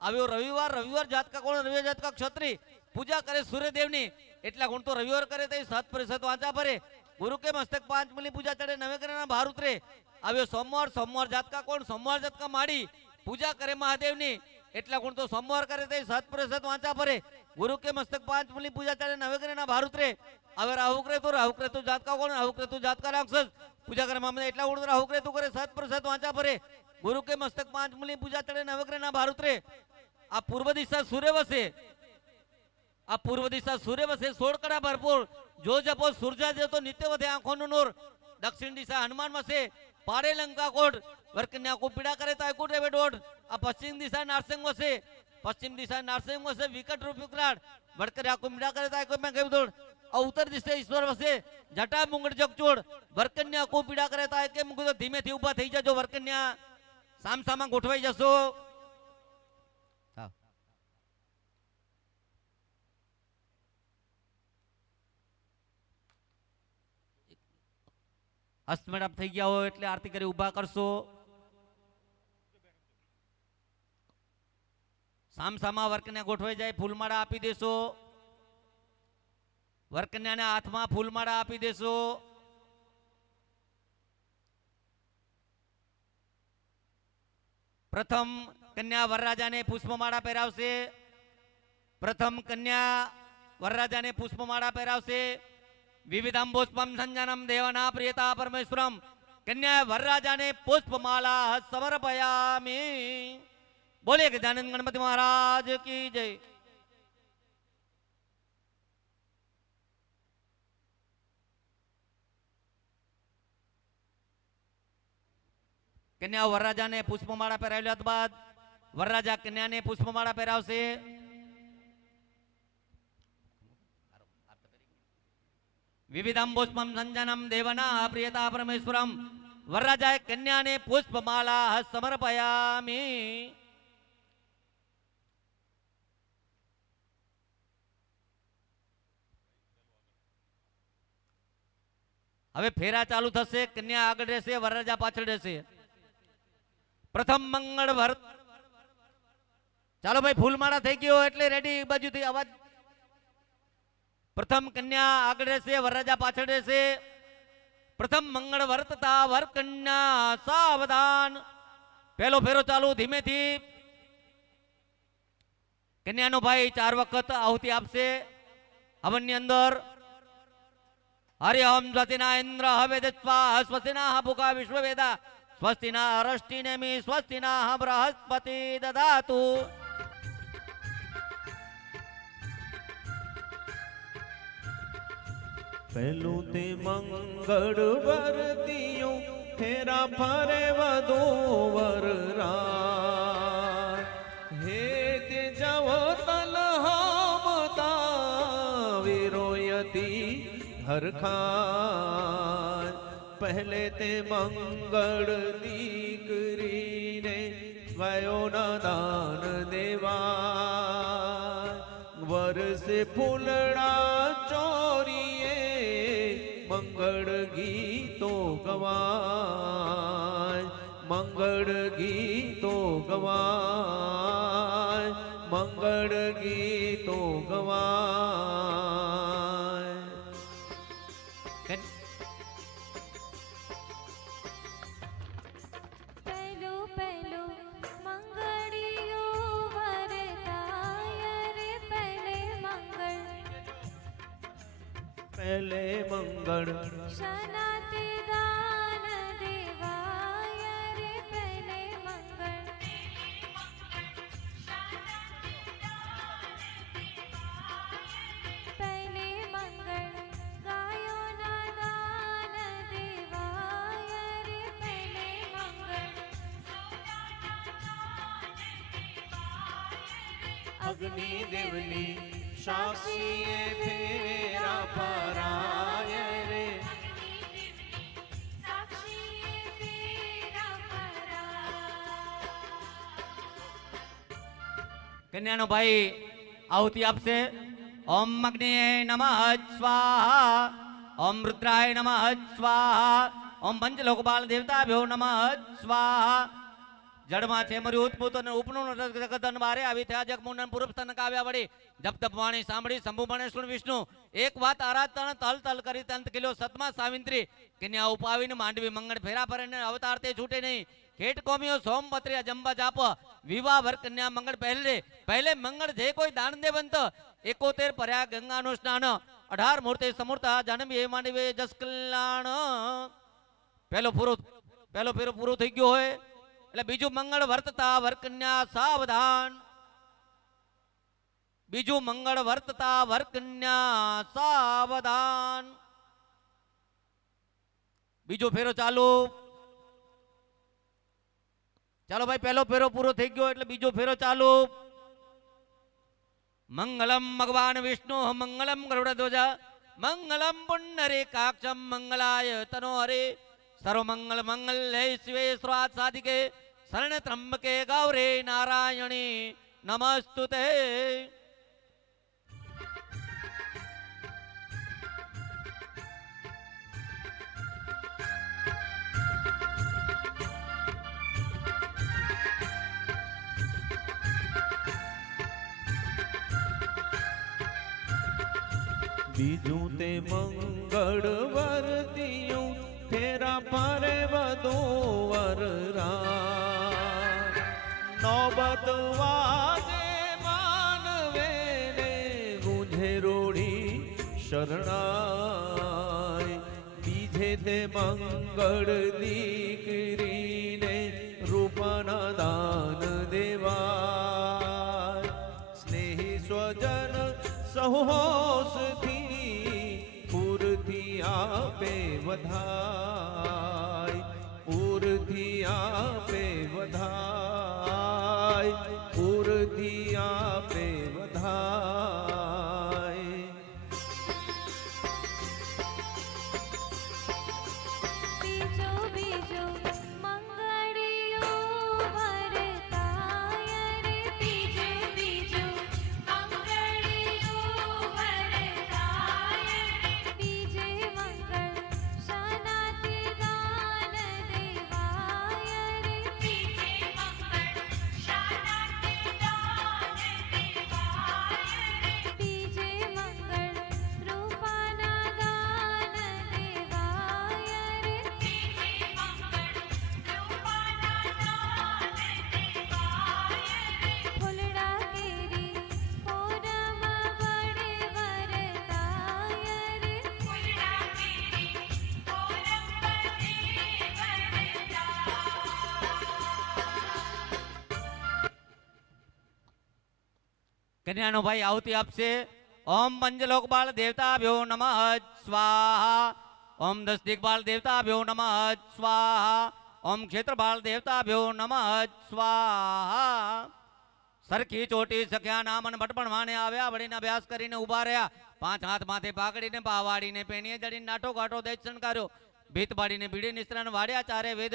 આવ્યો રવિવાર રવિવાર જાતકા કોણ રવિવાર જાતકા ક્ષત્રિ પૂજા કરે સૂર્યદેવની એટલા ગુણ તો રવિવાર કરે તે સત પરે સત વાંચા ફરે ગુરુ કે મસ્તક 5 ફૂલની પૂજા ચડે નવેગ્રહના ભાર ઉતરે આવ્યો સોમવાર સોમવાર જાતકા કોણ સોમવાર જાતકા માડી પૂજા કરે મહાદેવની એટલા ગુણ તો સોમવાર કરે તે સત પરે સત વાંચા ફરે ગુરુ કે મસ્તક 5 ફૂલની પૂજા ચડે નવેગ્રહના ભાર ઉતરે હવે રાહુ ક્રેતુ જાતકા કોણ રાહુ ક્રેતુ જાતકા રાક્ષસ પૂજા કરે મામલે એટલા ગુણ રાહુ ક્રેતુ કરે સત પર સત વાંચા ફરે ગુરુ કે મસ્તક 5 ફૂલની પૂજા ચડે નવગ્રહના ભાર ઉતરે આ પૂર્વ દિશા સૂર્ય વસે આ પૂર્વ દિશા સૂર્ય વસે 16 કડા ભરપૂર જો જપો સૂર્ય દેવતો નિત્ય વધે આંખોનું નૂર દક્ષિણ દિશા હનુમાન વસે પાડે લંકા કોટ વરકન્યા કો પીડા કરે તાય કોટ એવે ડોટ આ પશ્ચિમ દિશા નારસિંહ વસે પશ્ચિમ દિશા નારસિંહ વસે વિકટ રૂપ વિકરાટ વરકન્યા કો પીડા કરે તાય કો મેં ગયું દોડ उत्तर दिशा ईश्वर वसे जटा मुंगड़ जगचोड़ वरकन्या को पीड़ा करे ताय के मुगो धीमे थी उभा થઈ જજો वरकन्या साम सामा गोठवाई जसो અસ્તમેળાપ થઈ ગયા હોય એટલે આરતી કરી ઉભા કરશો સામ સામા વરકન્યા ગોઠવાઈ જાય ફૂલમાળા આપી દેશો વરકન્યાને હાથમાં ફૂલમાળા આપી દેશો પ્રથમ કન્યા વરરાજાને પુષ્પમાળા પહેરાવશે પ્રથમ કન્યા વરરાજાને પુષ્પમાળા પહેરાવશે વિવિધાંબોષ્પમ સંજનમ દેવના પ્રિયતા પરમેશ્વરમ કન્યા વરરાજાને પુષ્પમાળા સમર્પયામિ બોલે ગજાનંદ ગણપતિ મહારાજ કી જય કન્યા વરરાજાને પુષ્પમાળા પહેરાવ્યા બાદ વરરાજા કન્યાને પુષ્પમાળા પહેરાવશે વિવિધાંબોષ્પમ સંજનમ દેવના પ્રિયતા પરમેશ્વરમ વરરાજાએ કન્યાને પુષ્પમાળા સમર્પયામિ હવે ફેરા ચાલુ થશે કન્યા આગળ રહેશે વરરાજા પાછળ રહેશે પ્રથમ મંગળ ભરત ચાલો ભાઈ ફૂલમાળા થઈ ગયો એટલે રેડી બાજુથી અવાજ પ્રથમ કન્યા આગળ રહેશે વરરાજા પાછળ રહેશે પ્રથમ મંગળ વર્તતા વર કન્યા સાવધાન પહેલો ફેરો ચાલુ ધીમેથી કન્યાનો ભાઈ 4 વખત આહુતિ આપશે હવનની અંદર હરિ ઓમ સ્વસ્તિના ઇન્દ્ર હવે સ્વાહ સ્વસ્તિના ભૂકા વિશ્વવેદા સ્વસ્તિના અરષ્ટિનેમિ સ્વસ્તિના બૃહસ્પતિ દદાતુ પહેલું તે મંગળ વરદિયું ફેરા ફરે વધુ વરરા હે તે જવ તલ હમતા વિરોયતી હરખા પહેલે તે મંગળ દીકરીને વયોના દાન દેવા વરસે ફૂલડા ચોરીએ મંગળ ગીતો ગવાય મંગળ ગીતો ગવાય મંગળ ગીતો ગવાય પહેલે મંગળ શનાતે દાન દેવાય રે પહેલે મંગળ પહેલે મંગળ ગાયોના દાન દેવાય રે પહેલે મંગળ અગ્નિ દેવની સાક્ષીએ ફેરા પરાય રે કન્યાનો ભાઈ આહુતિ આપશે ઓમ અગ્નિએ નમઃ સ્વાહા ઓમ રુદ્રાય નમઃ સ્વાહા ઓમ પંચ લોકપાલ દેવતાભ્યો નમઃ સ્વાહા જડમાં છે મર્યું ઉત્પુત અને ઉપનું જગતન બારે આવી થયા જગમુંડન પૂર્વ સ્તન કાવ્યા વળી જપ તપ વાણી સાંભળી શંભુ મણેશ્વર વિષ્ણુ એક વાત આરાધન તલ તલ કરી તંત કિલો સતમા સાવિત્રી કન્યા ઉપાવીને માંડવી મંગળ ફેરા ફરે અવતાર તે છૂટે નહીં ખેટ કોમીઓ સોમપત્રી જંબા જાપ વિવાહ વર કન્યા મંગળ પહેલે મંગળ જે કોઈ દાન દેવંત 71 પર્યા ગંગાનું સ્નાન 18 મૂર્તિ સમૂર્તા જન્મ એ માંડવી જસ કલ્યાણ પહેલો ફેરો પૂરો થઈ ગયો હોય એટલે બીજું મંગળ વર્તતા વર કન્યા સાવધાન બીજું મંગળ વર્તતા વર કન્યા સાવધાન બીજો ફેરો ચાલુ ચાલો ભાઈ પહેલો ફેરો પૂરો થઈ ગયો એટલે બીજો ફેરો ચાલુ મંગલમ ભગવાન વિષ્ણુ મંગલમ ગરુડધ્વજ મંગલમ પુંડરીકાક્ષમ મંગલાય તનો હરે સર્વમંગલ મંગલ્ય શિવે સ્વાત સાધિકે શરણ ત્રંબકે ગૌરે નારાયણી નમસ્તુતે બીજું તે મંગળ વર્તિયું ફેરા ફરે વધુ વરરા નોબત વાગે માનવે ને ગુંજે રોડી શરણાય બીજે તે મંગળ દીકરીને રૂપના દાન દેવાય સ્નેહી સ્વજન સહોસથી પૂરથી આપે વધાય પૂરથી આપે વધાય પૂરથી આપે વધાય બીજો બીજો મંગળિયો વરતાય રે બીજે બીજો મંગળિયો વરતાય બીજે મંગળ શાનાથી દાન દેવાય રે બીજે મંગળ શાનાથી દાન દેવાય બીજે મંગળ રૂપાના દાન દેવાય રે બીજે મંગળ રૂપાના દાન દેવાય ફૂલડા કેરી પૂનમ વડે વરતાય રે ફૂલડા કેરી પૂનમ વડે કન્યાનો ભાઈ આવતી આપશે ઓમ પંચલોકપાલ દેવતાભ્યો નમઃ સ્વાહા ઓમ દસ દિગ્પાલ દેવતાભ્યો નમઃ સ્વાહા ઓમ ક્ષેત્રપાલ દેવતાભ્યો નમઃ સ્વાહા સરખી ચોટી સખ્યા નામન બટપણ વાણે આવ્યા વળીને અભ્યાસ કરીને ઉભા રહ્યા 5 હાથ માથે પાકડીને પાવાડીને પેણીએ જડીને નાટો કાટો દૈત શણકાર્યો ભીત બાડીને ભીડે નિસ્ત્રાન વાડ્યા ચારે વેદ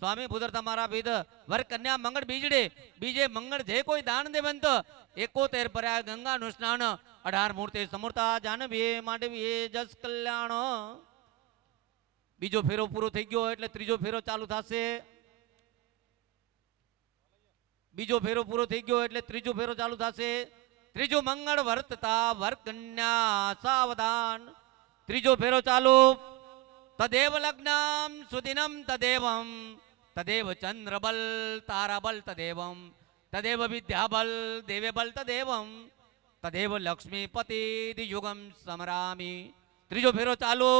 સ્વામી પુત્ર તમારા વિધ વર કન્યા મંગળ બીજે મંગળ જે કોઈ દાન દેવંત 71 પર્યા ગંગાનું સ્નાન 18 મૂર્તિ સમૂર્તા જાનવી માંડવી જસ કલ્યાણ બીજો ફેરો પૂરો થઈ ગયો એટલે ત્રીજો ફેરો ચાલુ થશે બીજો ફેરો પૂરો થઈ ગયો એટલે ત્રીજો ફેરો ચાલુ થશે ત્રીજો મંગળ વર્તતા વર કન્યા સાવધાન ત્રીજો ફેરો ચાલુ તદેવ લગ્નમ સુદિનમ તદેવમ તદેવ ચંદ્રબલ તારાબલ તદેવમ તદેવ વિદ્યાબલ દેવેબલ તદેવમ તદેવ લક્ષ્મીપતિ યુગમ સમરામી ત્રીજો ફેરો ચાલુ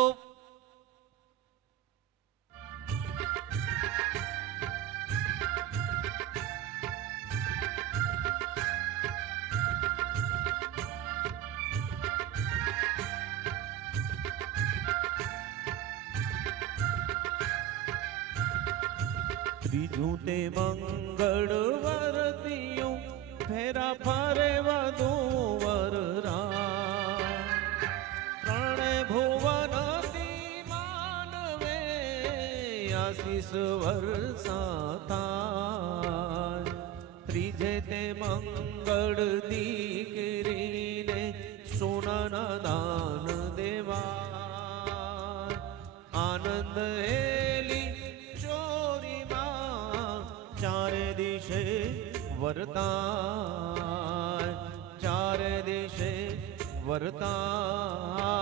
ત્રીજું તે મંગળ વર્તિયું ફેરા ફરે વધુ વરરા ત્રણે ભુવનથી માનવે આશીષ વરસાતા ત્રીજે તે મંગળ દીકરીને સોનાના દાન દેવા આનંદ બંધેલી ચોરીમાં ચારે દિશે વરતાય, ચારે દિશે વરતાય,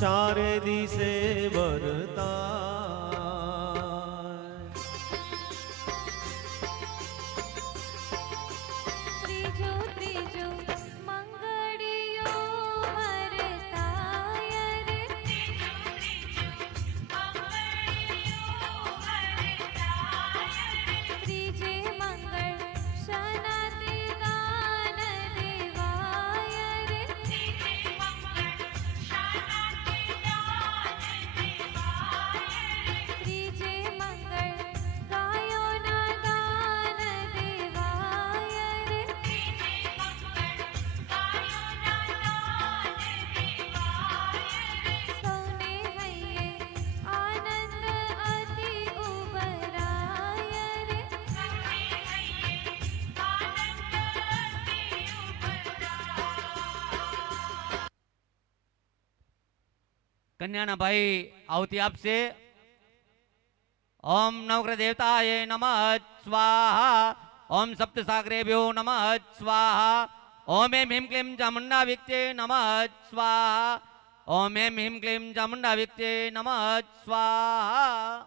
ચારે દિશે વરતાય. ત્રીજો ત્રીજો મંગળિયો વરતાય રે, ત્રીજે મંગળ શનાતિ દાન દેવાય રે, ત્રીજે મંગળ ગાયોના દાન દેવાય રે, સૌને હૈયે આનંદ અતિ ઉભરાય રે, કન્યાના ભાઈ આવતી આપશે. ઓમ નવગ્રહ દેવતાય નમઃ સ્વાહા, ઓમ સપ્તસાગરેભ્યો નમઃ સ્વાહા, ઓમ એમ હિમ ક્લીમ ચામુંડા વિક્તે નમઃ સ્વાહા, ઓમ એમ હિમ ક્લીમ ચામુંડા વિક્તે નમઃ સ્વાહા.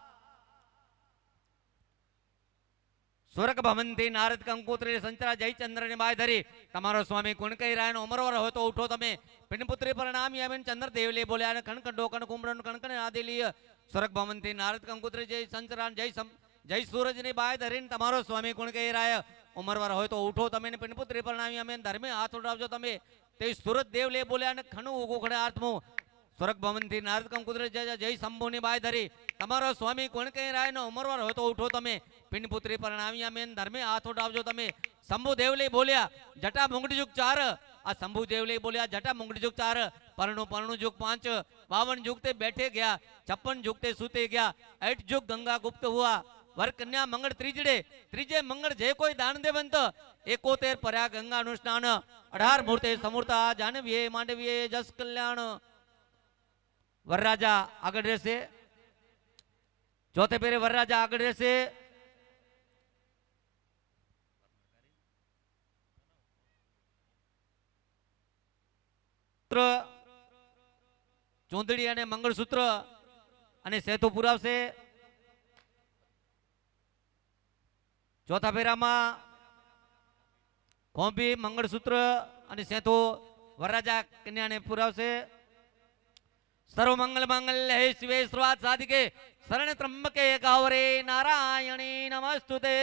સ્વર્ગ ભવનથી નારદ કંકોત્રી સંચરા જયચંદ્ર ને બાય ધરી તમારો સ્વામી કોણ કહી રહ્યા ઉમરવર હોય તો ઉઠો તમે. પિંડપુત્રી પરણામી આવીને ચંદ્ર દેવલે બોલ્યા અને કણકણ ડોકણ કુંભરણ કણકણ આદેલી સ્વર્ગ ભવનથી નારદ કંકોત્રી જય સંચરા જય સૂરજ ની બાય ધરીને તમારો સ્વામી કોણ કહી રહ્યા ઉમરવર હોય તો ઉઠો તમે. પિંડપુત્રી પરણામી અમે ધર્મે હાથ ઉડાવજો તમે. તે સૂરજ દેવલે બોલ્યા અને ખણું ઉગોખડે આત્મો સ્વર્ગ ભવનથી નારદ કંકોત્રી જય શંભુ ની બાય ધરી તમારો સ્વામી કોણ કહી રહ્યા ને ઉમરવર હોય તો ઉઠો તમે. પિંડપુત્રી પરણાવી અમે ધર્મે હાથ ઉડાવજો તમે. શંભુ દેવલે બોલ્યા જટા મુંગડી જુગ 4, આ શંભુ દેવલે બોલ્યા જટા મુંગડી જુગ 4, પરણું જુગ 5, 52 जुग ते बैठे गया, 56 जुग ते सूते गया, 8 जुग गंगा गुप्त हुआ, वर कन्या मंगल त्रिजड़े, त्रिजे मंगल जे कोई दान देवंत, 71 पर्या गंगा अनुष्ठान, 18 मूर्ते समूर्ता जानवीय मांडवीय जस कल्याण. वरराजा आगळ રહેશે. चौथे फेरे वरराजा आगळ રહેશે. ચૂંદડી અને મંગળસૂત્ર અને સેતુ પુરાવશે. ચોથા ફેરામાં કોંભી મંગળસૂત્ર અને સેતુ વરરાજા કન્યાને પુરાવશે. સર્વ મંગલ મંગલ્ય હે શિવે સર્વાર્થ સાધિકે શરણ ત્રંબકે ગૌરે નારાયણી નમસ્તુતે.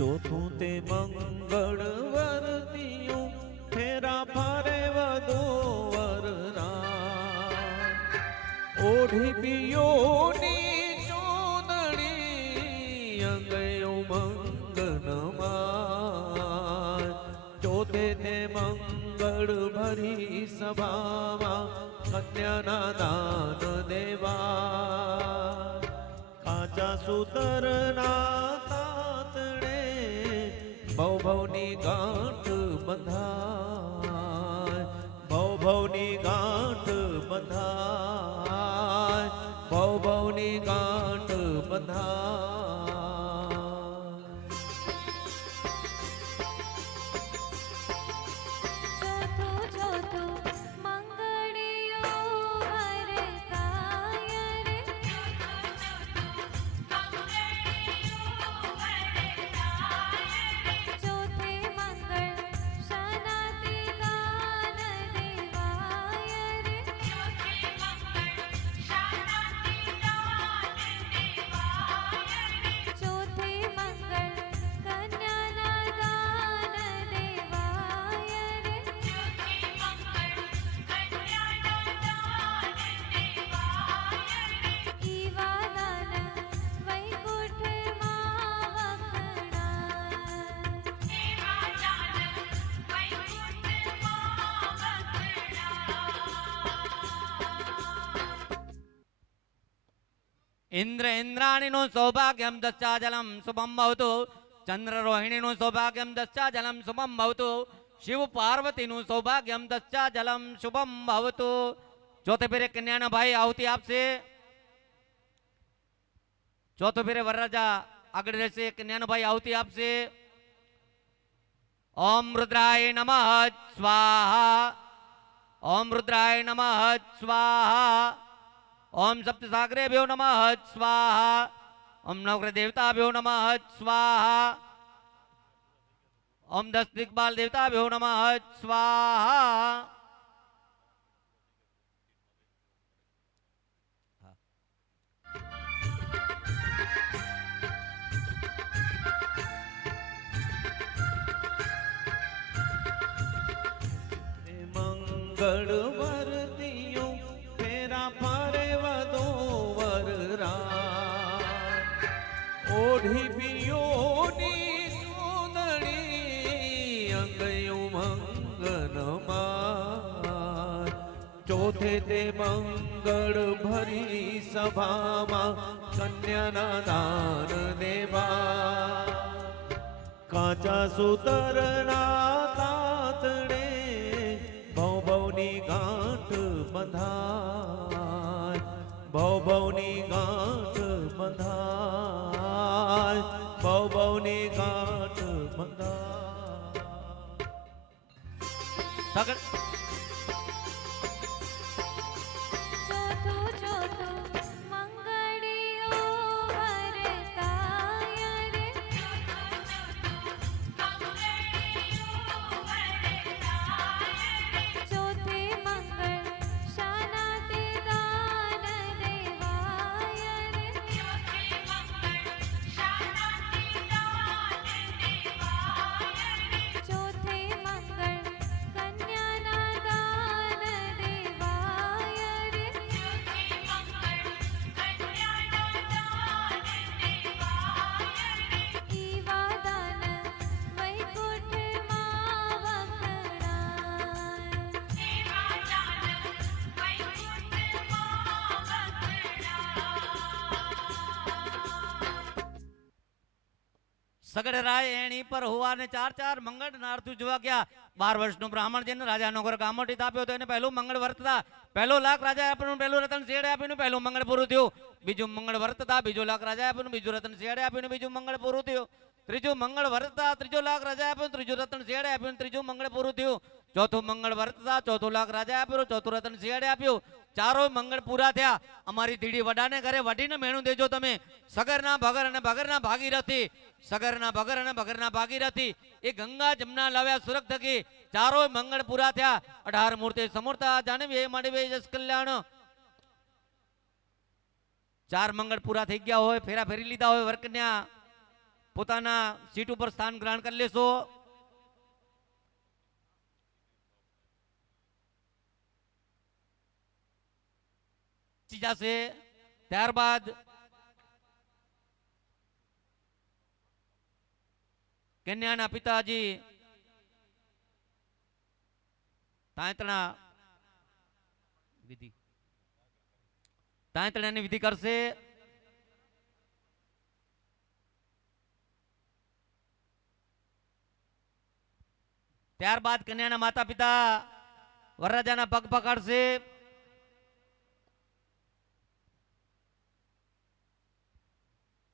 ચોથું તે મંગળ વરતિયું ફેરા ફરે વધુ વરના ઓઢી પિયોની ચોદડી અંગયો મંગનમાં. ચોથે તે મંગળ ભરી સભામાં કન્યાના દાન દેવા કાચા સૂતરના ભવની ગાંઠ બંધાય, ભવની ગાંઠ બંધાય, ભવની ગાંઠ બંધાય. ચોથું મંગળિયો વરતાય રે, ચોથે મંગળ શનાતિ દાન દેવાય રે, इंद्र इंद्राणीनु सौभाग्यम दस्याजलम शुभम भवतु चंद्र रोहिणीनु सौभाग्यम दस्याजलम शुभम भवतु शिव पार्वतीनु सौभाग्यम दस्याजलम शुभम भवतु चौथे फेरे कन्याना भाई आवती आपसे चौथे फेरे वरराजा आगे रहશે कन्याना भाई आवती आपसे ओम रुद्राय नमः स्वाहा ओम रुद्राय नमः स्वाहा ओम सप्तसागरेभ्यो नमः स्वाहा ओम नवग्रह देवताभ्यो नमः स्वाहा ओम 10 दिग्पाल देवताभ्यो नमः स्वाहा મંગળ વરદિયું ફેરા ફરે વધો વરરાજ ઓઢી પિયોની ચૂંદડી અંગયું મંગનમાર ચોથે તે મંગળ ભરી સભામાં કન્યાના દાન દેવા કાચા સુતરના તાતડે ભવની ગાંઠ બંધાય ભવની ગાંઠ બંધાય ભવની ગાંઠ બંધાય સગડ ચોથો ચોથો મંગળીઓ વરતાય રે ચોથે મંગળ શાનાતે દાન દેવાય રે ચોથે મંગળ કન્યાના દાન દેવાય રે ઈવા દાન વૈકુંઠમાં વખણાય સગડરાય એણી પર હોવાને ચાર ચાર મંગળ નારતું જોવા ગયા 12 વર્ષનું બ્રાહ્મણ જેને રાજા નોકર ગામોટી તાપ્યો તો એને પહેલું મંગળ વર્તતા પહેલો લાખ રાજા આપ્યું પહેલું રતન શેડે આપ્યું પહેલું મંગળ પૂરું થયું બીજું મંગળ વર્તતા બીજો લાખ રાજા આપ્યું બીજું રતન શેડે આપ્યું બીજું મંગળ પૂરું થયું ત્રીજું મંગળ વર્તતા ત્રીજો લાખ રાજા આપ્યું ત્રીજું રતન શેડે આપ્યું ત્રીજું મંગળ પૂરું થયું ચોથું મંગળ વર્તતા ચોથું લાખ રાજા આપ્યું ચોથું રતન શેડે આપ્યું ચારો મંગળ પૂરા થયા અમારી ધીડી વડાને ઘરે વડીને મેણું દેજો તમે સગરના ભગર અને ભગરના ભાગીરથી સગરના ભગર અને ભગરના ભાગીરથી એ ગંગા જમના લાવ્યા સુરખ થકી ચારો મંગળ પૂરા થયા 18 મૂર્તિ સમૂર્તા જાનવી માંડવી જસ કલ્યાણ ચાર મંગળ પૂરા થઈ ગયા હોય ફેરા ફેરી લીધા હોય વર્કન્યા પોતાના સીટ ઉપર સ્થાન ગ્રહણ કરી લેશો જશે ત્યારબાદ કન્યાના પિતાજી તાંતણા વિધિ તાંતણાની વિધિ કરશે ત્યારબાદ કન્યાના માતા પિતા વરરાજાના પગ પકડશે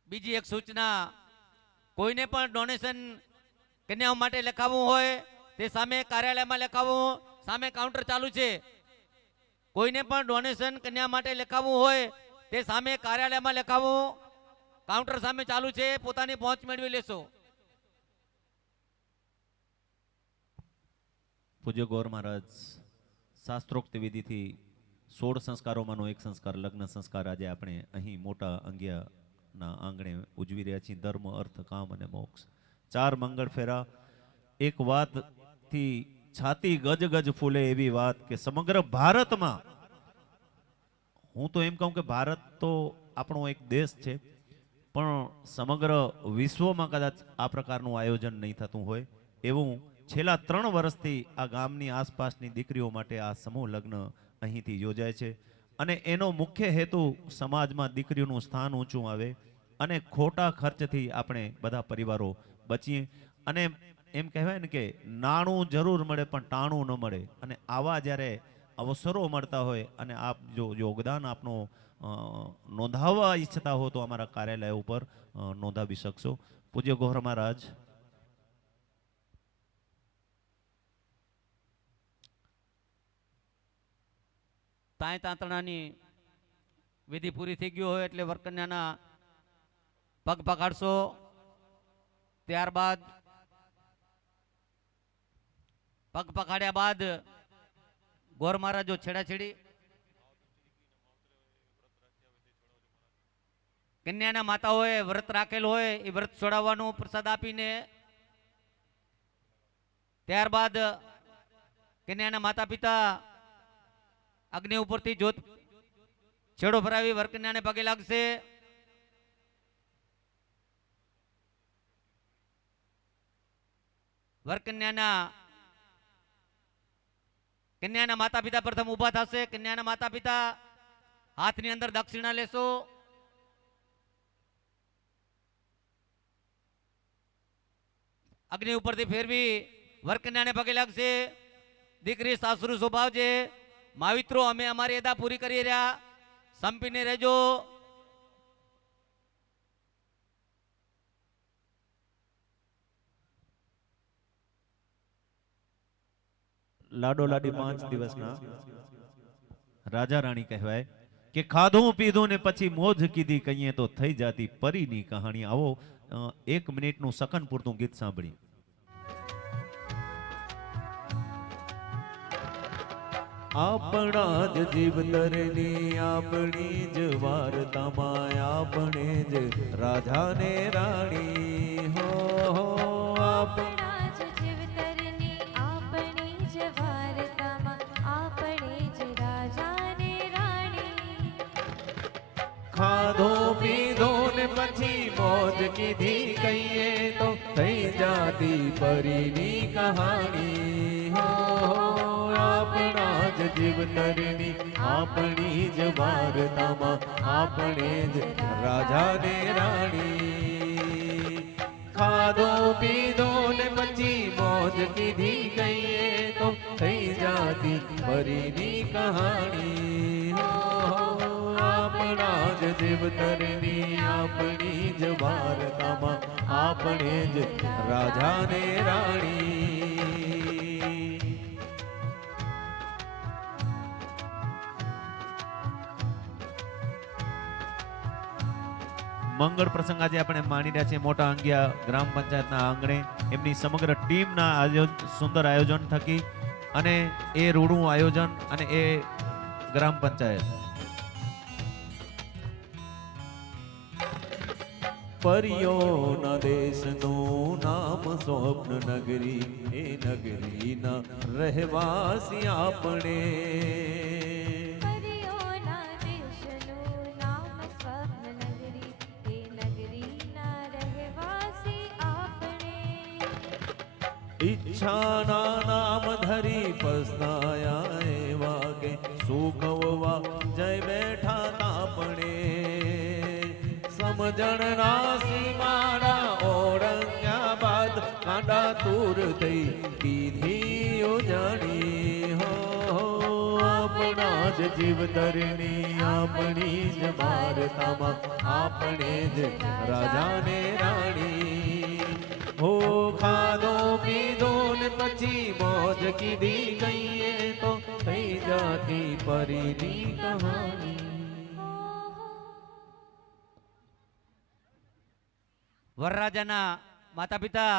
બીજી એક સૂચના કોઈને પણ ડોનેશન કન્યાઓ માટે લખાવવું હોય તે સામે કાર્યાલયમાં લખાવવું સામે કાઉન્ટર ચાલુ છે કોઈને પણ ડોનેશન કન્યા માટે લખાવવું હોય તે સામે કાર્યાલયમાં લખાવવું કાઉન્ટર સામે ચાલુ છે પોતાની પહોંચ મેળવી લેશો પૂજ્ય ગૌર મહારાજ શાસ્ત્રોક્ત વિધિથી 16 સંસ્કારોમાંનો એક સંસ્કાર લગ્ન સંસ્કાર આજે આપણે અહીં મોટા અંગ્યાના આંગણે ઉજવી રહ્યા છીએ ધર્મ અર્થ કામ અને મોક્ષ ચાર મંગળ ફેરા એક વાતથી છાતી ગજ ગજ ફૂલે એવી વાત કે સમગ્ર ભારતમાં હું તો એમ કહું કે ભારત તો આપણો એક દેશ છે પણ સમગ્ર વિશ્વમાં કદાચ આ પ્રકારનું આયોજન નહીં થતું હોય એવું છેલ્લા 3 વર્ષથી આ ગામની આસપાસની દીકરીઓ માટે આ સમૂહ લગ્ન અહીંથી યોજાય છે અને એનો મુખ્ય હેતુ સમાજમાં દીકરીઓનું સ્થાન ઊંચું આવે અને ખોટા ખર્ચથી આપણે બધા પરિવારો બચીએ. અને એમ કહેવાય ને કે નાણું જરૂર મળે પણ ટાણું ન મળે. અને આવા જ્યારે અવસરો મળતા હોય અને આપ જો યોગદાન આપનું નોંધાવવા ઈચ્છતા હો તો અમારા કાર્યાલય ઉપર નોંધાવી શકશો. પૂજ્ય ગોહર મહારાજ. તાંય તાંતણાની વિધિ પૂરી થઈ ગઈ હોય એટલે વરકન્યાના પગ પકડશો. ત્યારબાદ પગ પકડ્યા બાદ ગોર મહારાજો છેડાછેડી કન્યાના માતાઓએ વ્રત રાખેલ હોય એ વ્રત છોડાવવાનું પ્રસાદ આપીને ત્યારબાદ કન્યાના માતા પિતા અગ્નિ ઉપરથી જ્યોત છેડો ભરાવી વરકન્યાને પગે લાગશે. કન્યાના માતા પિતા પ્રથમ ઊભા થશે. કન્યાના માતા પિતા હાથની અંદર દક્ષિણા લેશો. અગ્નિ ઉપરથી ફેરવી વરકન્યાને પગે લાગશે. દીકરી સાસરુ સ્વભાવજે. માવિત્રો અમે અમારી એદા પૂરી કરી રહ્યા, સંપીને રહેજો. લાડો લાડી 5 દિવસના રાજા રાણી કહેવાય કે ખાધું પીધું ને પછી મોજ કીધી કહીએ તો થઈ જાતી પરીની કહાણી. આવો 1 મિનિટનું સકન પૂરતું ગીત સાંભળી. આપણા જ જીવતરની આપણી જ વાર્તામાં આપણે જ રાજાને રાણી હો આપણા જ જીવતરની આપણી જ વાર્તામાં આપણે જ રાજાને રાણી. ખાધો પીધો ને પછી મોજ કીધી કહીએ તો થઈ જાતી પરીની કહાણી હો આપણા જ જીવતરની આપણી જ વાર્તામાં આપણે જ રાજાને રાણી. ખાધો પીધો ને પછી મોજ કીધી કહીએ તો થઈ જાતી પરીની કહાણી હો આપણા જ જીવતરની આપણી જ વાર્તામાં આપણે જ રાજાને રાણી. મંગળ પ્રસંગ આજે આપણે માણી રહ્યા છીએ મોટા અંગિયા ગ્રામ પંચાયતના આંગણે. એમની સમગ્ર ટીમના સુંદર આયોજન થકી અને એ રૂડું આયોજન અને એ ગ્રામ પંચાયત પરિયોના દેશનું નામ સ્વપ્ન નગરી, એ નગરીના રહેવાસી આપણે. પરીઓના દેશનું નામ સ્વપ્ન નગરી, એ નગરીના રહેવાસી આપણે. ઈચ્છાના નામ ધરી પસ્તાયા એવા કે સુખવવા જય બેઠા તાપણે. સમજણના સીમાડા ઓળંગ્યા બાદ કાંડા તૂર થઈ કીધી ઉજાણી હો આપણા જ જીવતરની આપણી જ વાર્તામાં આપણે જ રાજાને રાણી. હો ખાધો પીધો ને પછી મોજ કીધી કહીએ તો થઈ જાતી પરીની કહાની. વરરાજાના માતા પિતા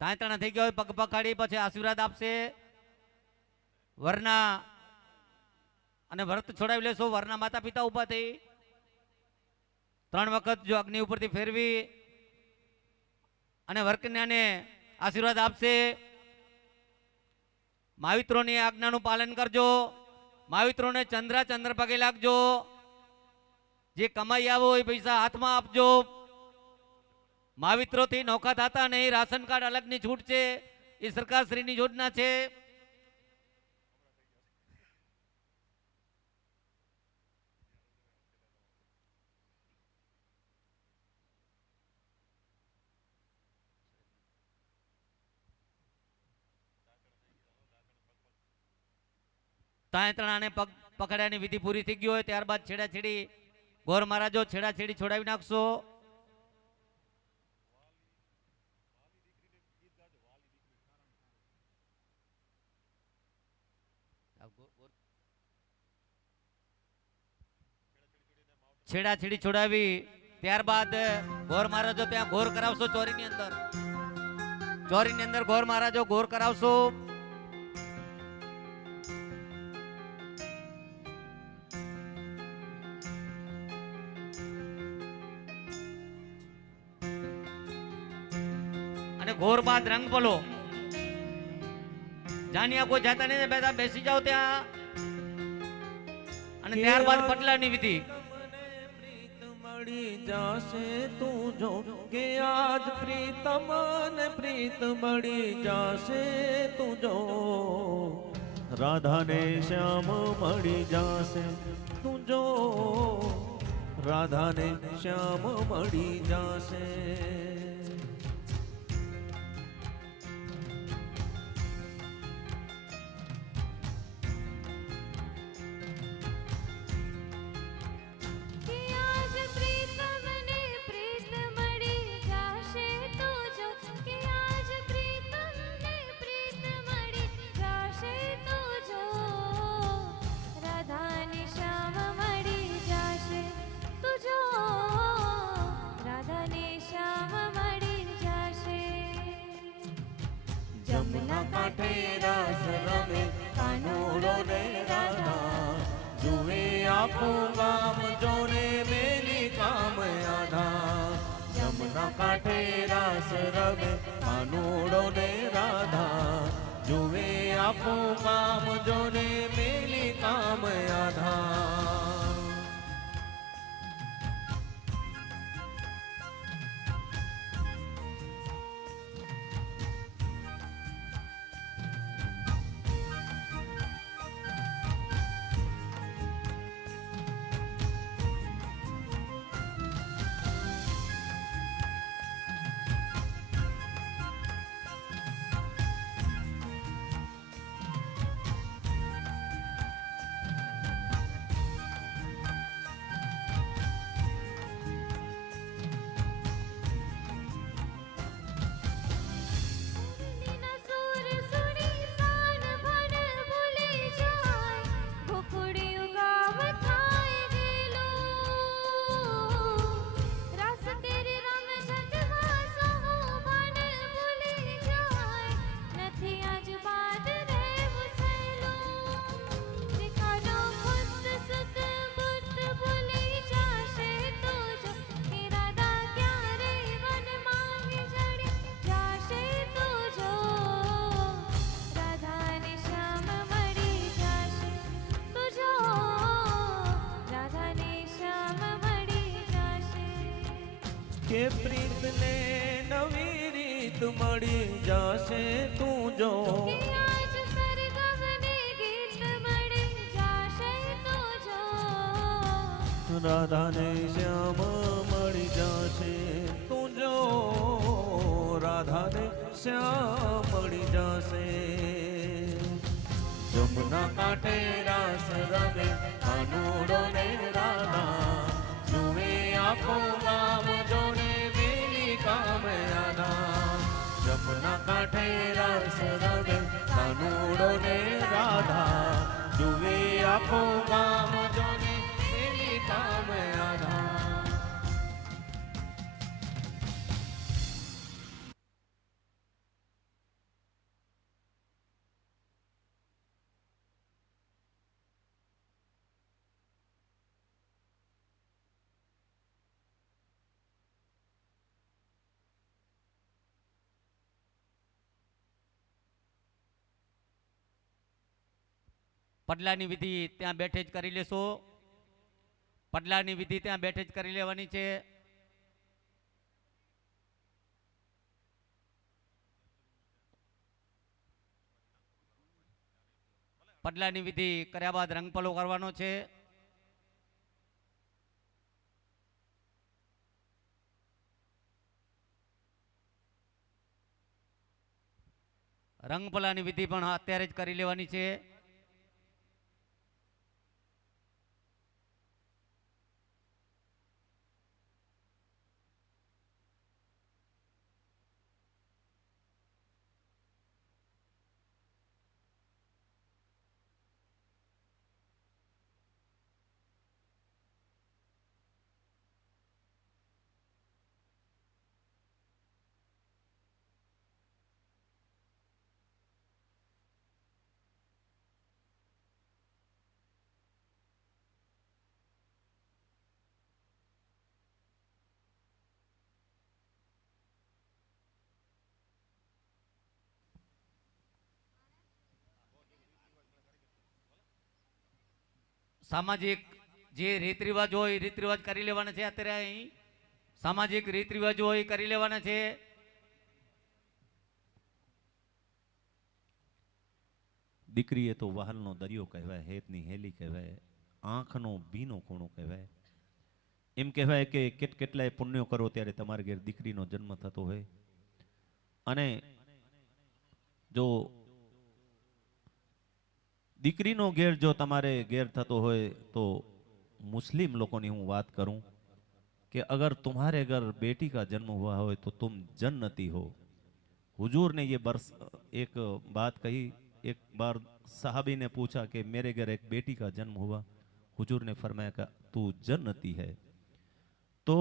તાંતણા થઈ ગયા હોય પગ પકડી પછી આશીર્વાદ આપશે. વરના અને વ્રત છોડાવી લેશો. વરના માતા પિતા ઊભા થઈ 3 વખત જો અગ્નિ ઉપરથી ફેરવી અને વરકન્યાને આશીર્વાદ આપશે. માવિત્રોની આજ્ઞાનું પાલન કરજો. માવિત્રોને ચંદ્ર પગે લાગજો. જે કમાઈ આવો એ પૈસા હાથમાં આપજો. માવિત્રોથી નોખા થતા નહીં. રાશન કાર્ડ અલગની છૂટ છે, એ સરકારશ્રીની યોજના છે. સાયતણાને પગ પકડ્યાની વિધિ પૂરી થઈ ગઈ હોય ત્યારબાદ છેડાછેડી ગોર મહારાજો છેડાછેડી છોડાવી નાખશો. છેડાછેડી છોડાવી ત્યારબાદ ગોર મહારાજો ત્યાં ગોર કરાવશો. ચોરીની અંદર ગોર મહારાજો ગોર કરાવશો. અને ગોર બાદ રંગ પલો જાનિયા કોઈ જાતા નહીં બેઠા બેસી જાઓ ત્યાં. અને ત્યારબાદ પટલાની વિધિ મળી જાશે તું જો કે આજ પ્રીતમ ને પ્રીત મળી જાશે તું જો રાધાને શ્યામ મળી જાશે તું જો રાધાને શ્યામ મળી જાશે. જમના કાંઠે રાસ રમે કાનુડો ને રાધા જુએ આખું ગામ જોને મેલી કામ આધા. જમના કાંઠે રાસ રમે કાનુડો ને રાધા જુએ આખું ગામ જોને મેલી કામ આધા. કે પ્રીત ને નવી રીત મળી જાશે તું જો રાધાને શ્યામ મળી જાશે તું જો રાધાને શ્યામ મળી જાશે. જમના કાંઠે રાસ રમે કાનુડો ને રાધા જુએ આખો ગામ જોને મેલી કામ આધા. જમના કાંઠે રાસ રમે કાનુડો ને રાધા જુએ આખો ગામ જોને મેલી કામ આધા. પડલાની વિધિ ત્યાં બેઠે જ કરી લેશો. પડલાની વિધિ ત્યાં બેઠે જ કરી લેવાની છે. પડલાની વિધિ કર્યા બાદ રંગપલો કરવાનો છે. રંગપલાની વિધિ પણ અત્યારે જ કરી લેવાની છે. સામાજિક જે રીત રિવાજ હોય એ રીત રિવાજ કરી લેવાના છે. અત્યારે અહીં સામાજિક રીત રિવાજો હોય એ કરી લેવાના છે. દીકરી એ તો વહાલનો દરિયો કહેવાય, હેતની હેલી કહેવાય, આંખનો ભીનો ખૂણો કહેવાય. એમ કહેવાય કે કેટલાય પુણ્યો કરો ત્યારે તમારે ઘેર દીકરીનો જન્મ થતો હોય. અને જો દીકરીનો ઘેર જો તમારે ઘેર થતો હોય તો मुस्लिम लोगों ने हूँ बात करूं कि अगर तुम्हारे घर बेटी का जन्म हुआ हो तो तुम जन्नती हो. हुजूर ने ये बरस एक बात कही. एक बार साहबी ने पूछा कि मेरे घर एक बेटी का जन्म हुआ. हुजूर ने फरमाया कि तू जन्नती है. तो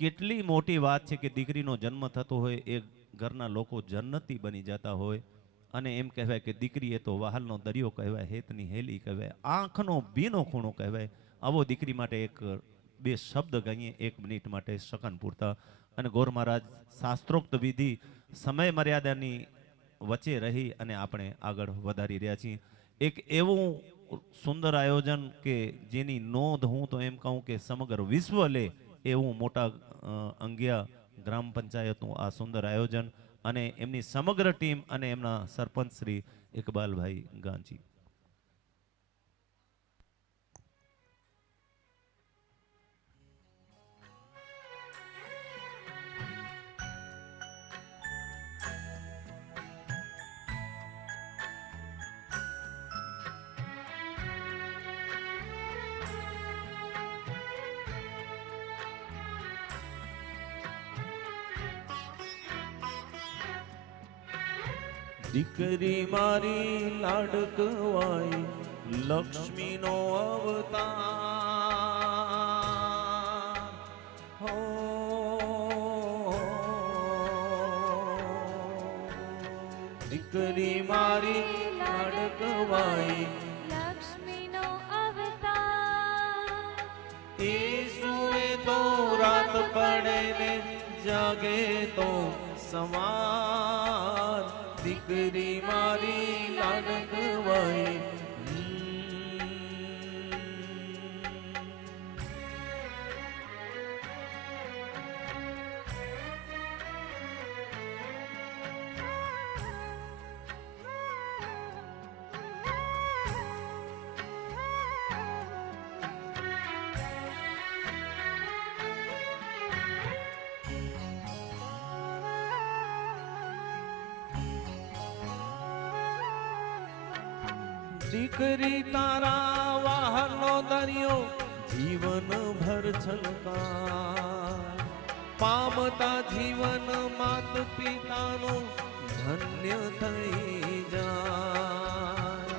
કેટલી મોટી વાત છે કે દીકરીનો જન્મ થતો હોય એ ઘરના લોકો જન્નતી બની જતા હોય. અને એમ કહેવાય કે દીકરી એ તો વહાલનો દરિયો કહેવાય, હેતની હેલી કહેવાય, આંખનો ભીનો ખૂણો કહેવાય. આવો દીકરી માટે એક બે શબ્દ કહીએ 1 મિનિટ માટે શકન પૂરતા. અને ગોર મહારાજ શાસ્ત્રોક્ત વિધિ સમય મર્યાદાની વચ્ચે રહી અને આપણે આગળ વધારી રહ્યા છીએ. એક એવું સુંદર આયોજન કે જેની નોંધ હું તો એમ કહું કે સમગ્ર વિશ્વ લે એવું મોટા અંગિયા ગ્રામ પંચાયતનું આ સુંદર આયોજન અને એમની સમગ્ર ટીમ અને એમના સરપંચ શ્રી ઇકબાલભાઈ ગાંચી. દીકરી મારી લાડકવાઈ લક્ષ્મીનો અવતાર હો. દીકરી મારી લાડકવાઈ લક્ષ્મીનો અવતાર. એ સુવે તો રાત પડે ને જાગે તો સવાર. દીકરી મારી લાડકવાઈ દીકરી તારા વાહનો દરિયો જીવન ભર છલકાર. પામતા જીવન માત પિતાનો ધન્ય થઈ જાય.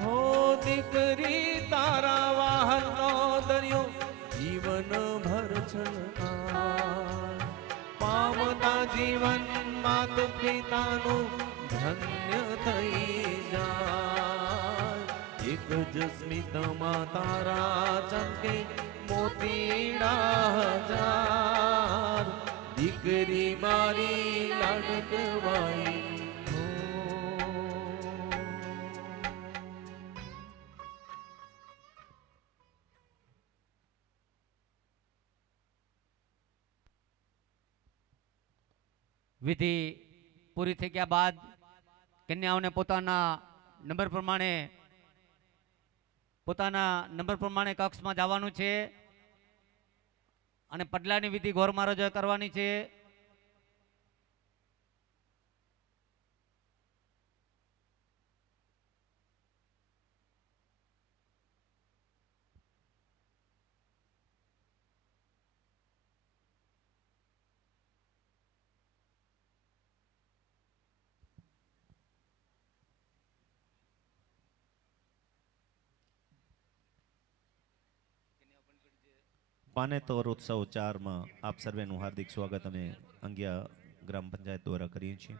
હો દીકરી તારા વાહનો દરિયો જીવન ભર છલકાર. પામતા જીવન માત પિતાનું ધન્ય થઈ જાય. એક જ સ્મિતમાં તારા ચમકે મોતીડા હજાર. દીકરી મારી લાડકવાઈ વિધિ પૂરી થઈ ગયા બાદ કન્યાઓને પોતાના નંબર પ્રમાણે કક્ષમાં જવાનું છે અને પડલાની વિધિ ગોર મહારાજે કરવાની છે. પાનેતર ઉત્સવ 4માં આપ સર્વેનું હાર્દિક સ્વાગત અમે અંગિયા ગ્રામ પંચાયત દ્વારા કરીએ છીએ.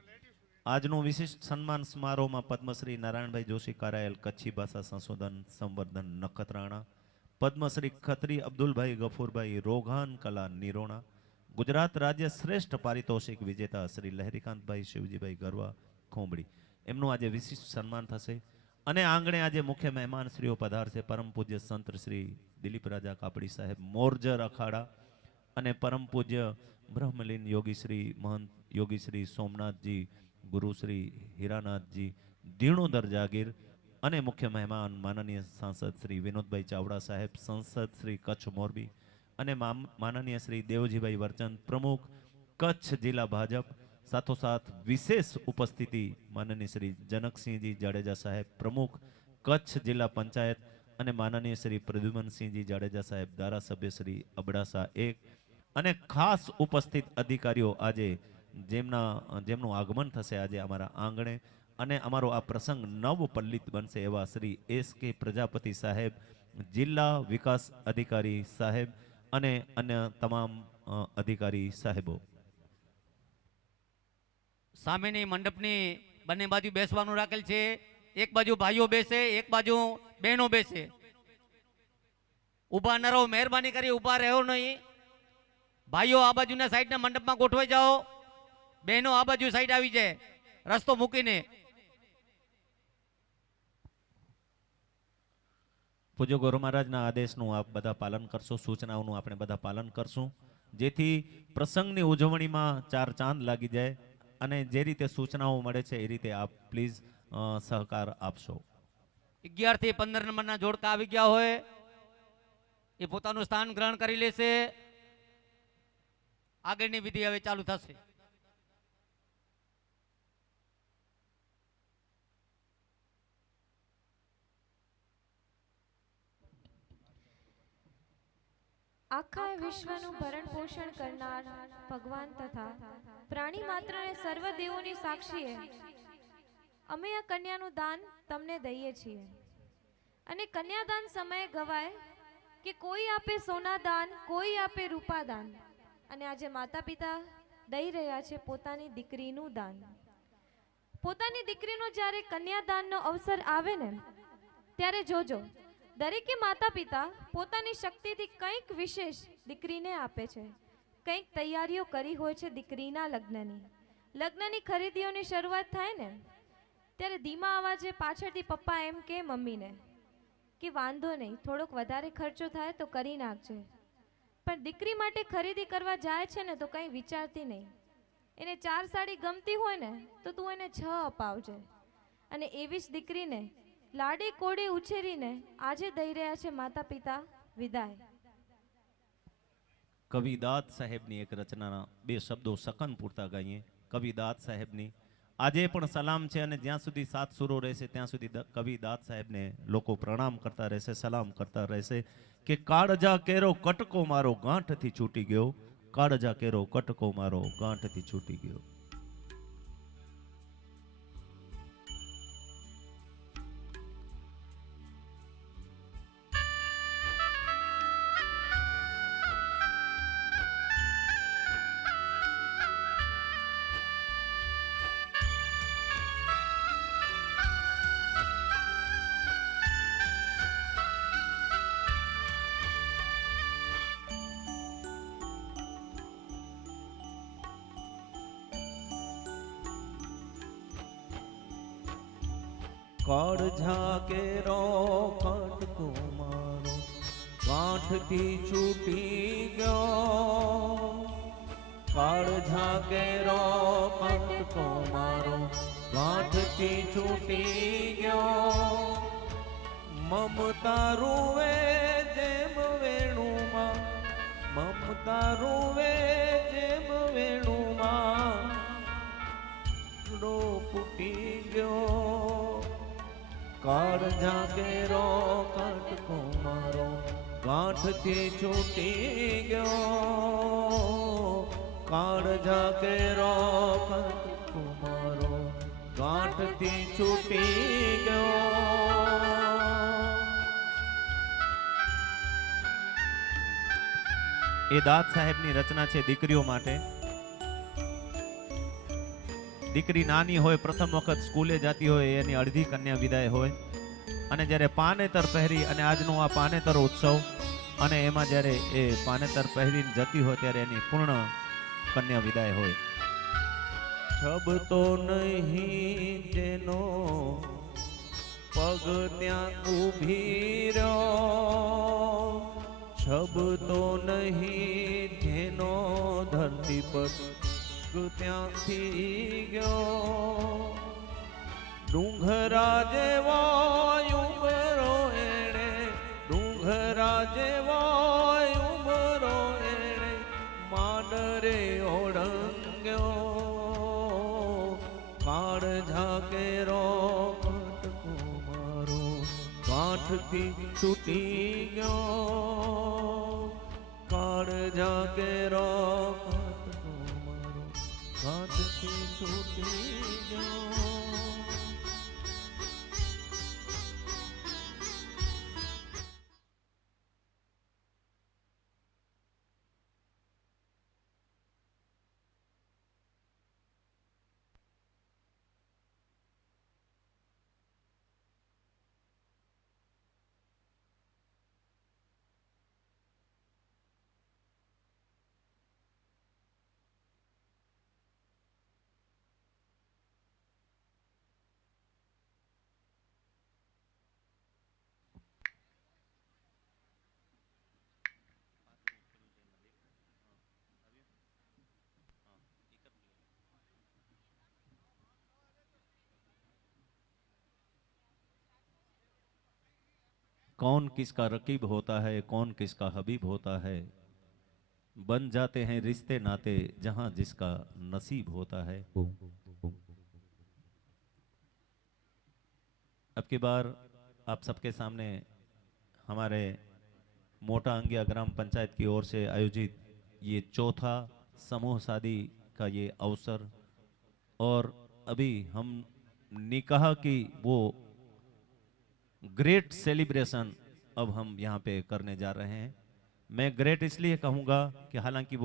આજનો વિશિષ્ટ સન્માન સમારોહમાં પદ્મશ્રી નારાયણભાઈ જોશી કારાયલ કચ્છી ભાષા સંશોધન સંવર્ધન નખત્રાણા, પદ્મશ્રી ખત્રી અબ્દુલભાઈ ગફુરભાઈ રોઘાન કલા નિરોણા, ગુજરાત રાજ્ય શ્રેષ્ઠ પારિતોષિક વિજેતા શ્રી લહેરીકાંતભાઈ શિવજીભાઈ ગરવા ખોંબડી એમનું આજે વિશિષ્ટ સન્માન થશે. અને આંગણે આજે મુખ્ય મહેમાન શ્રીઓ પધારશે. પરમ પૂજ્ય સંત શ્રી દિલીપ રાજા કાપડી સાહેબ મોરજર અખાડા અને પરમ પૂજ્ય બ્રહ્મલીન યોગી શ્રી મહંત યોગી શ્રી સોમનાથજી ગુરુ શ્રી હીરાનાથજી ધીણોદર જાગીર અને મુખ્ય મહેમાન માનનીય સાંસદ શ્રી વિનોદભાઈ ચાવડા સાહેબ સંસદ શ્રી કચ્છ મોરબી અને માનનીય શ્રી દેવજીભાઈ વર્ચન પ્રમુખ કચ્છ જિલ્લા ભાજપ, સાથોસાથ વિશેષ ઉપસ્થિતિ માનનીય શ્રી જનકસિંહજી જાડેજા સાહેબ પ્રમુખ કચ્છ જિલ્લા પંચાયત અને માનનીય શ્રી પ્રદ્યુમનસિંહજી જાડેજા સાહેબ ધારાસભ્ય શ્રી અબડાસા 1 અને ખાસ ઉપસ્થિત અધિકારીઓ આજે જેમનું આગમન થશે આજે અમારા આંગણે અને અમારો આ પ્રસંગ નવપલ્લિત બનશે એવા શ્રી SK પ્રજાપતિ સાહેબ જિલ્લા વિકાસ અધિકારી સાહેબ અને અન્ય તમામ અધિકારી સાહેબો. સામેની મંડપની બંને બાજુ બેસવાનું રાખેલ છે. એક બાજુ ભાઈઓ બેસે, એક બાજુ બહેનો બેસે. ઊભા ન રહો, મહેરબાની કરી ઊભા રહો નહીં. ભાઈઓ આ બાજુના સાઈડના મંડપમાં ગોઠવાઈ જાઓ, બહેનો આ બાજુ સાઈડ આવી જાય રસ્તો મૂકીને. પૂજ્ય ગુરુ મહારાજના આદેશનું આપ બધા પાલન કરશો, સૂચનાઓનું આપણે બધા પાલન કરશું, જેથી પ્રસંગની ઉજવણીમાં ચાર ચાંદ લાગી જાય અને જે રીતે સૂચનાઓ મળે છે એ રીતે આપ પ્લીઝ સહકાર આપશો. 11 થી 15 નંબરના જોડકા આવી ગયા હોય એ પોતાનું સ્થાન ગ્રહણ કરી લેશે. આગળની વિધિ હવે ચાલુ થશે. આખા વિશ્વનું ભરણ પોષણ કરનાર ભગવાન તથા પ્રાણી માત્રને સર્વ દેવોની સાક્ષીએ અમે આ કન્યાનું દાન તમને દઈએ છીએ. અને કન્યાદાન સમયે ગવાય કે કોઈ આપે સોના દાન, કોઈ આપે રૂપા દાન, અને આજે માતા પિતા દઈ રહ્યા છે પોતાની દીકરીનું દાન. પોતાની દીકરીનો જ્યારે કન્યાદાનનો અવસર આવે ને ત્યારે જોજો દરેકે માતા પિતા પોતાની શક્તિથી કંઈક વિશેષ દીકરીને આપે છે. કંઈક તૈયારીઓ કરી હોય છે દીકરીના લગ્નની ખરીદીઓની શરૂઆત થાય ને ત્યારે ધીમા અવાજે પાછળથી પપ્પા એમ કે મમ્મીને કે વાંધો નહીં, થોડોક વધારે ખર્ચો થાય તો કરી નાખજે. પણ દીકરી માટે ખરીદી કરવા જાય છે ને તો કંઈ વિચારતી નહીં. એને 4 સાડી ગમતી હોય ને તો તું એને 6 અપાવજે. અને એવી જ દીકરીને લાડે કોડે ઉછેરીને આજે દઈ રહ્યા છે માતા પિતા વિદાય. કવિ દાદ સાહેબની એક રચનાના 2 શબ્દો સકન પૂરતા ગાઈએ. કવિ દાદ સાહેબની આજે પણ સલામ છે અને જ્યાં સુધી 7 સુરો રહેશે ત્યાં સુધી કવિ દાદ સાહેબને લોકો પ્રણામ કરતા રહેશે, સલામ કરતા રહેશે કે કાળજા કેરો કટકો મારો ગાંઠથી છૂટી ગયો, કાળજા કેરો કટકો મારો ગાંઠથી છૂટી ગયો. કાળજા કેરો કટકો મારો ગાંઠથી છૂટી ગયો, કાળજા કેરો કટકો મારો ગાંઠથી છૂટી ગયો. મમતા રૂવે જેમ વેણુમાં, મમતા રૂવે જેમ વેણુમાં ફૂટી ગયો. કાળજા કેરો કટકો મારો ગાંઠથી છૂટી ગયો, કાળજા કેરો કટકો મારો ગાંઠથી છૂટી ગયો. એ દાદ સાહેબની રચના છે દીકરીઓ માટે. દીકરી નાની હોય, પ્રથમ વખત સ્કૂલે જતી હોય, એની અડધી કન્યા વિદાય હોય અને જ્યારે પાનેતર પહેરી અને આજનો આ પાનેતર ઉત્સવ અને એમાં જ્યારે એ પાનેતર પહેરીને જતી હોય ત્યારે એની પૂર્ણ કન્યા વિદાય હોય. છબ તો નહીં જેનો પગ ત્યાં ઊભી રહ્યો, છબ તો નહીં જેનો ધરતી પર ત્યાંથી ગયો, ડુંગરા જેવા ઉમરો એણે, ડુંગરા જેવા ઉમરો એણે માનરે ઓળંગ્યો, કાળ ઝાકેરો કટકો મારો કાંઠથી છૂટી ગયો, કાળ ઝાકેરો કટકો મારો કાંઠથી છૂટી ગયો. कौन किसका रकीब होता है, कौन किसका हबीब होता है, बन जाते हैं रिश्ते नाते जहां जिसका नसीब होता है. अब की बार आप सबके सामने हमारे मोटा अंगिया ग्राम पंचायत की ओर से आयोजित ये चौथा समूह शादी का ये अवसर, और अभी हम निकाह की वो ग्रेट सेलिब्रेशन अब हम यहाँ पे करने जा रहे हैं. मैं ग्रेट इसलिए कहूँगा कि हालांकि वो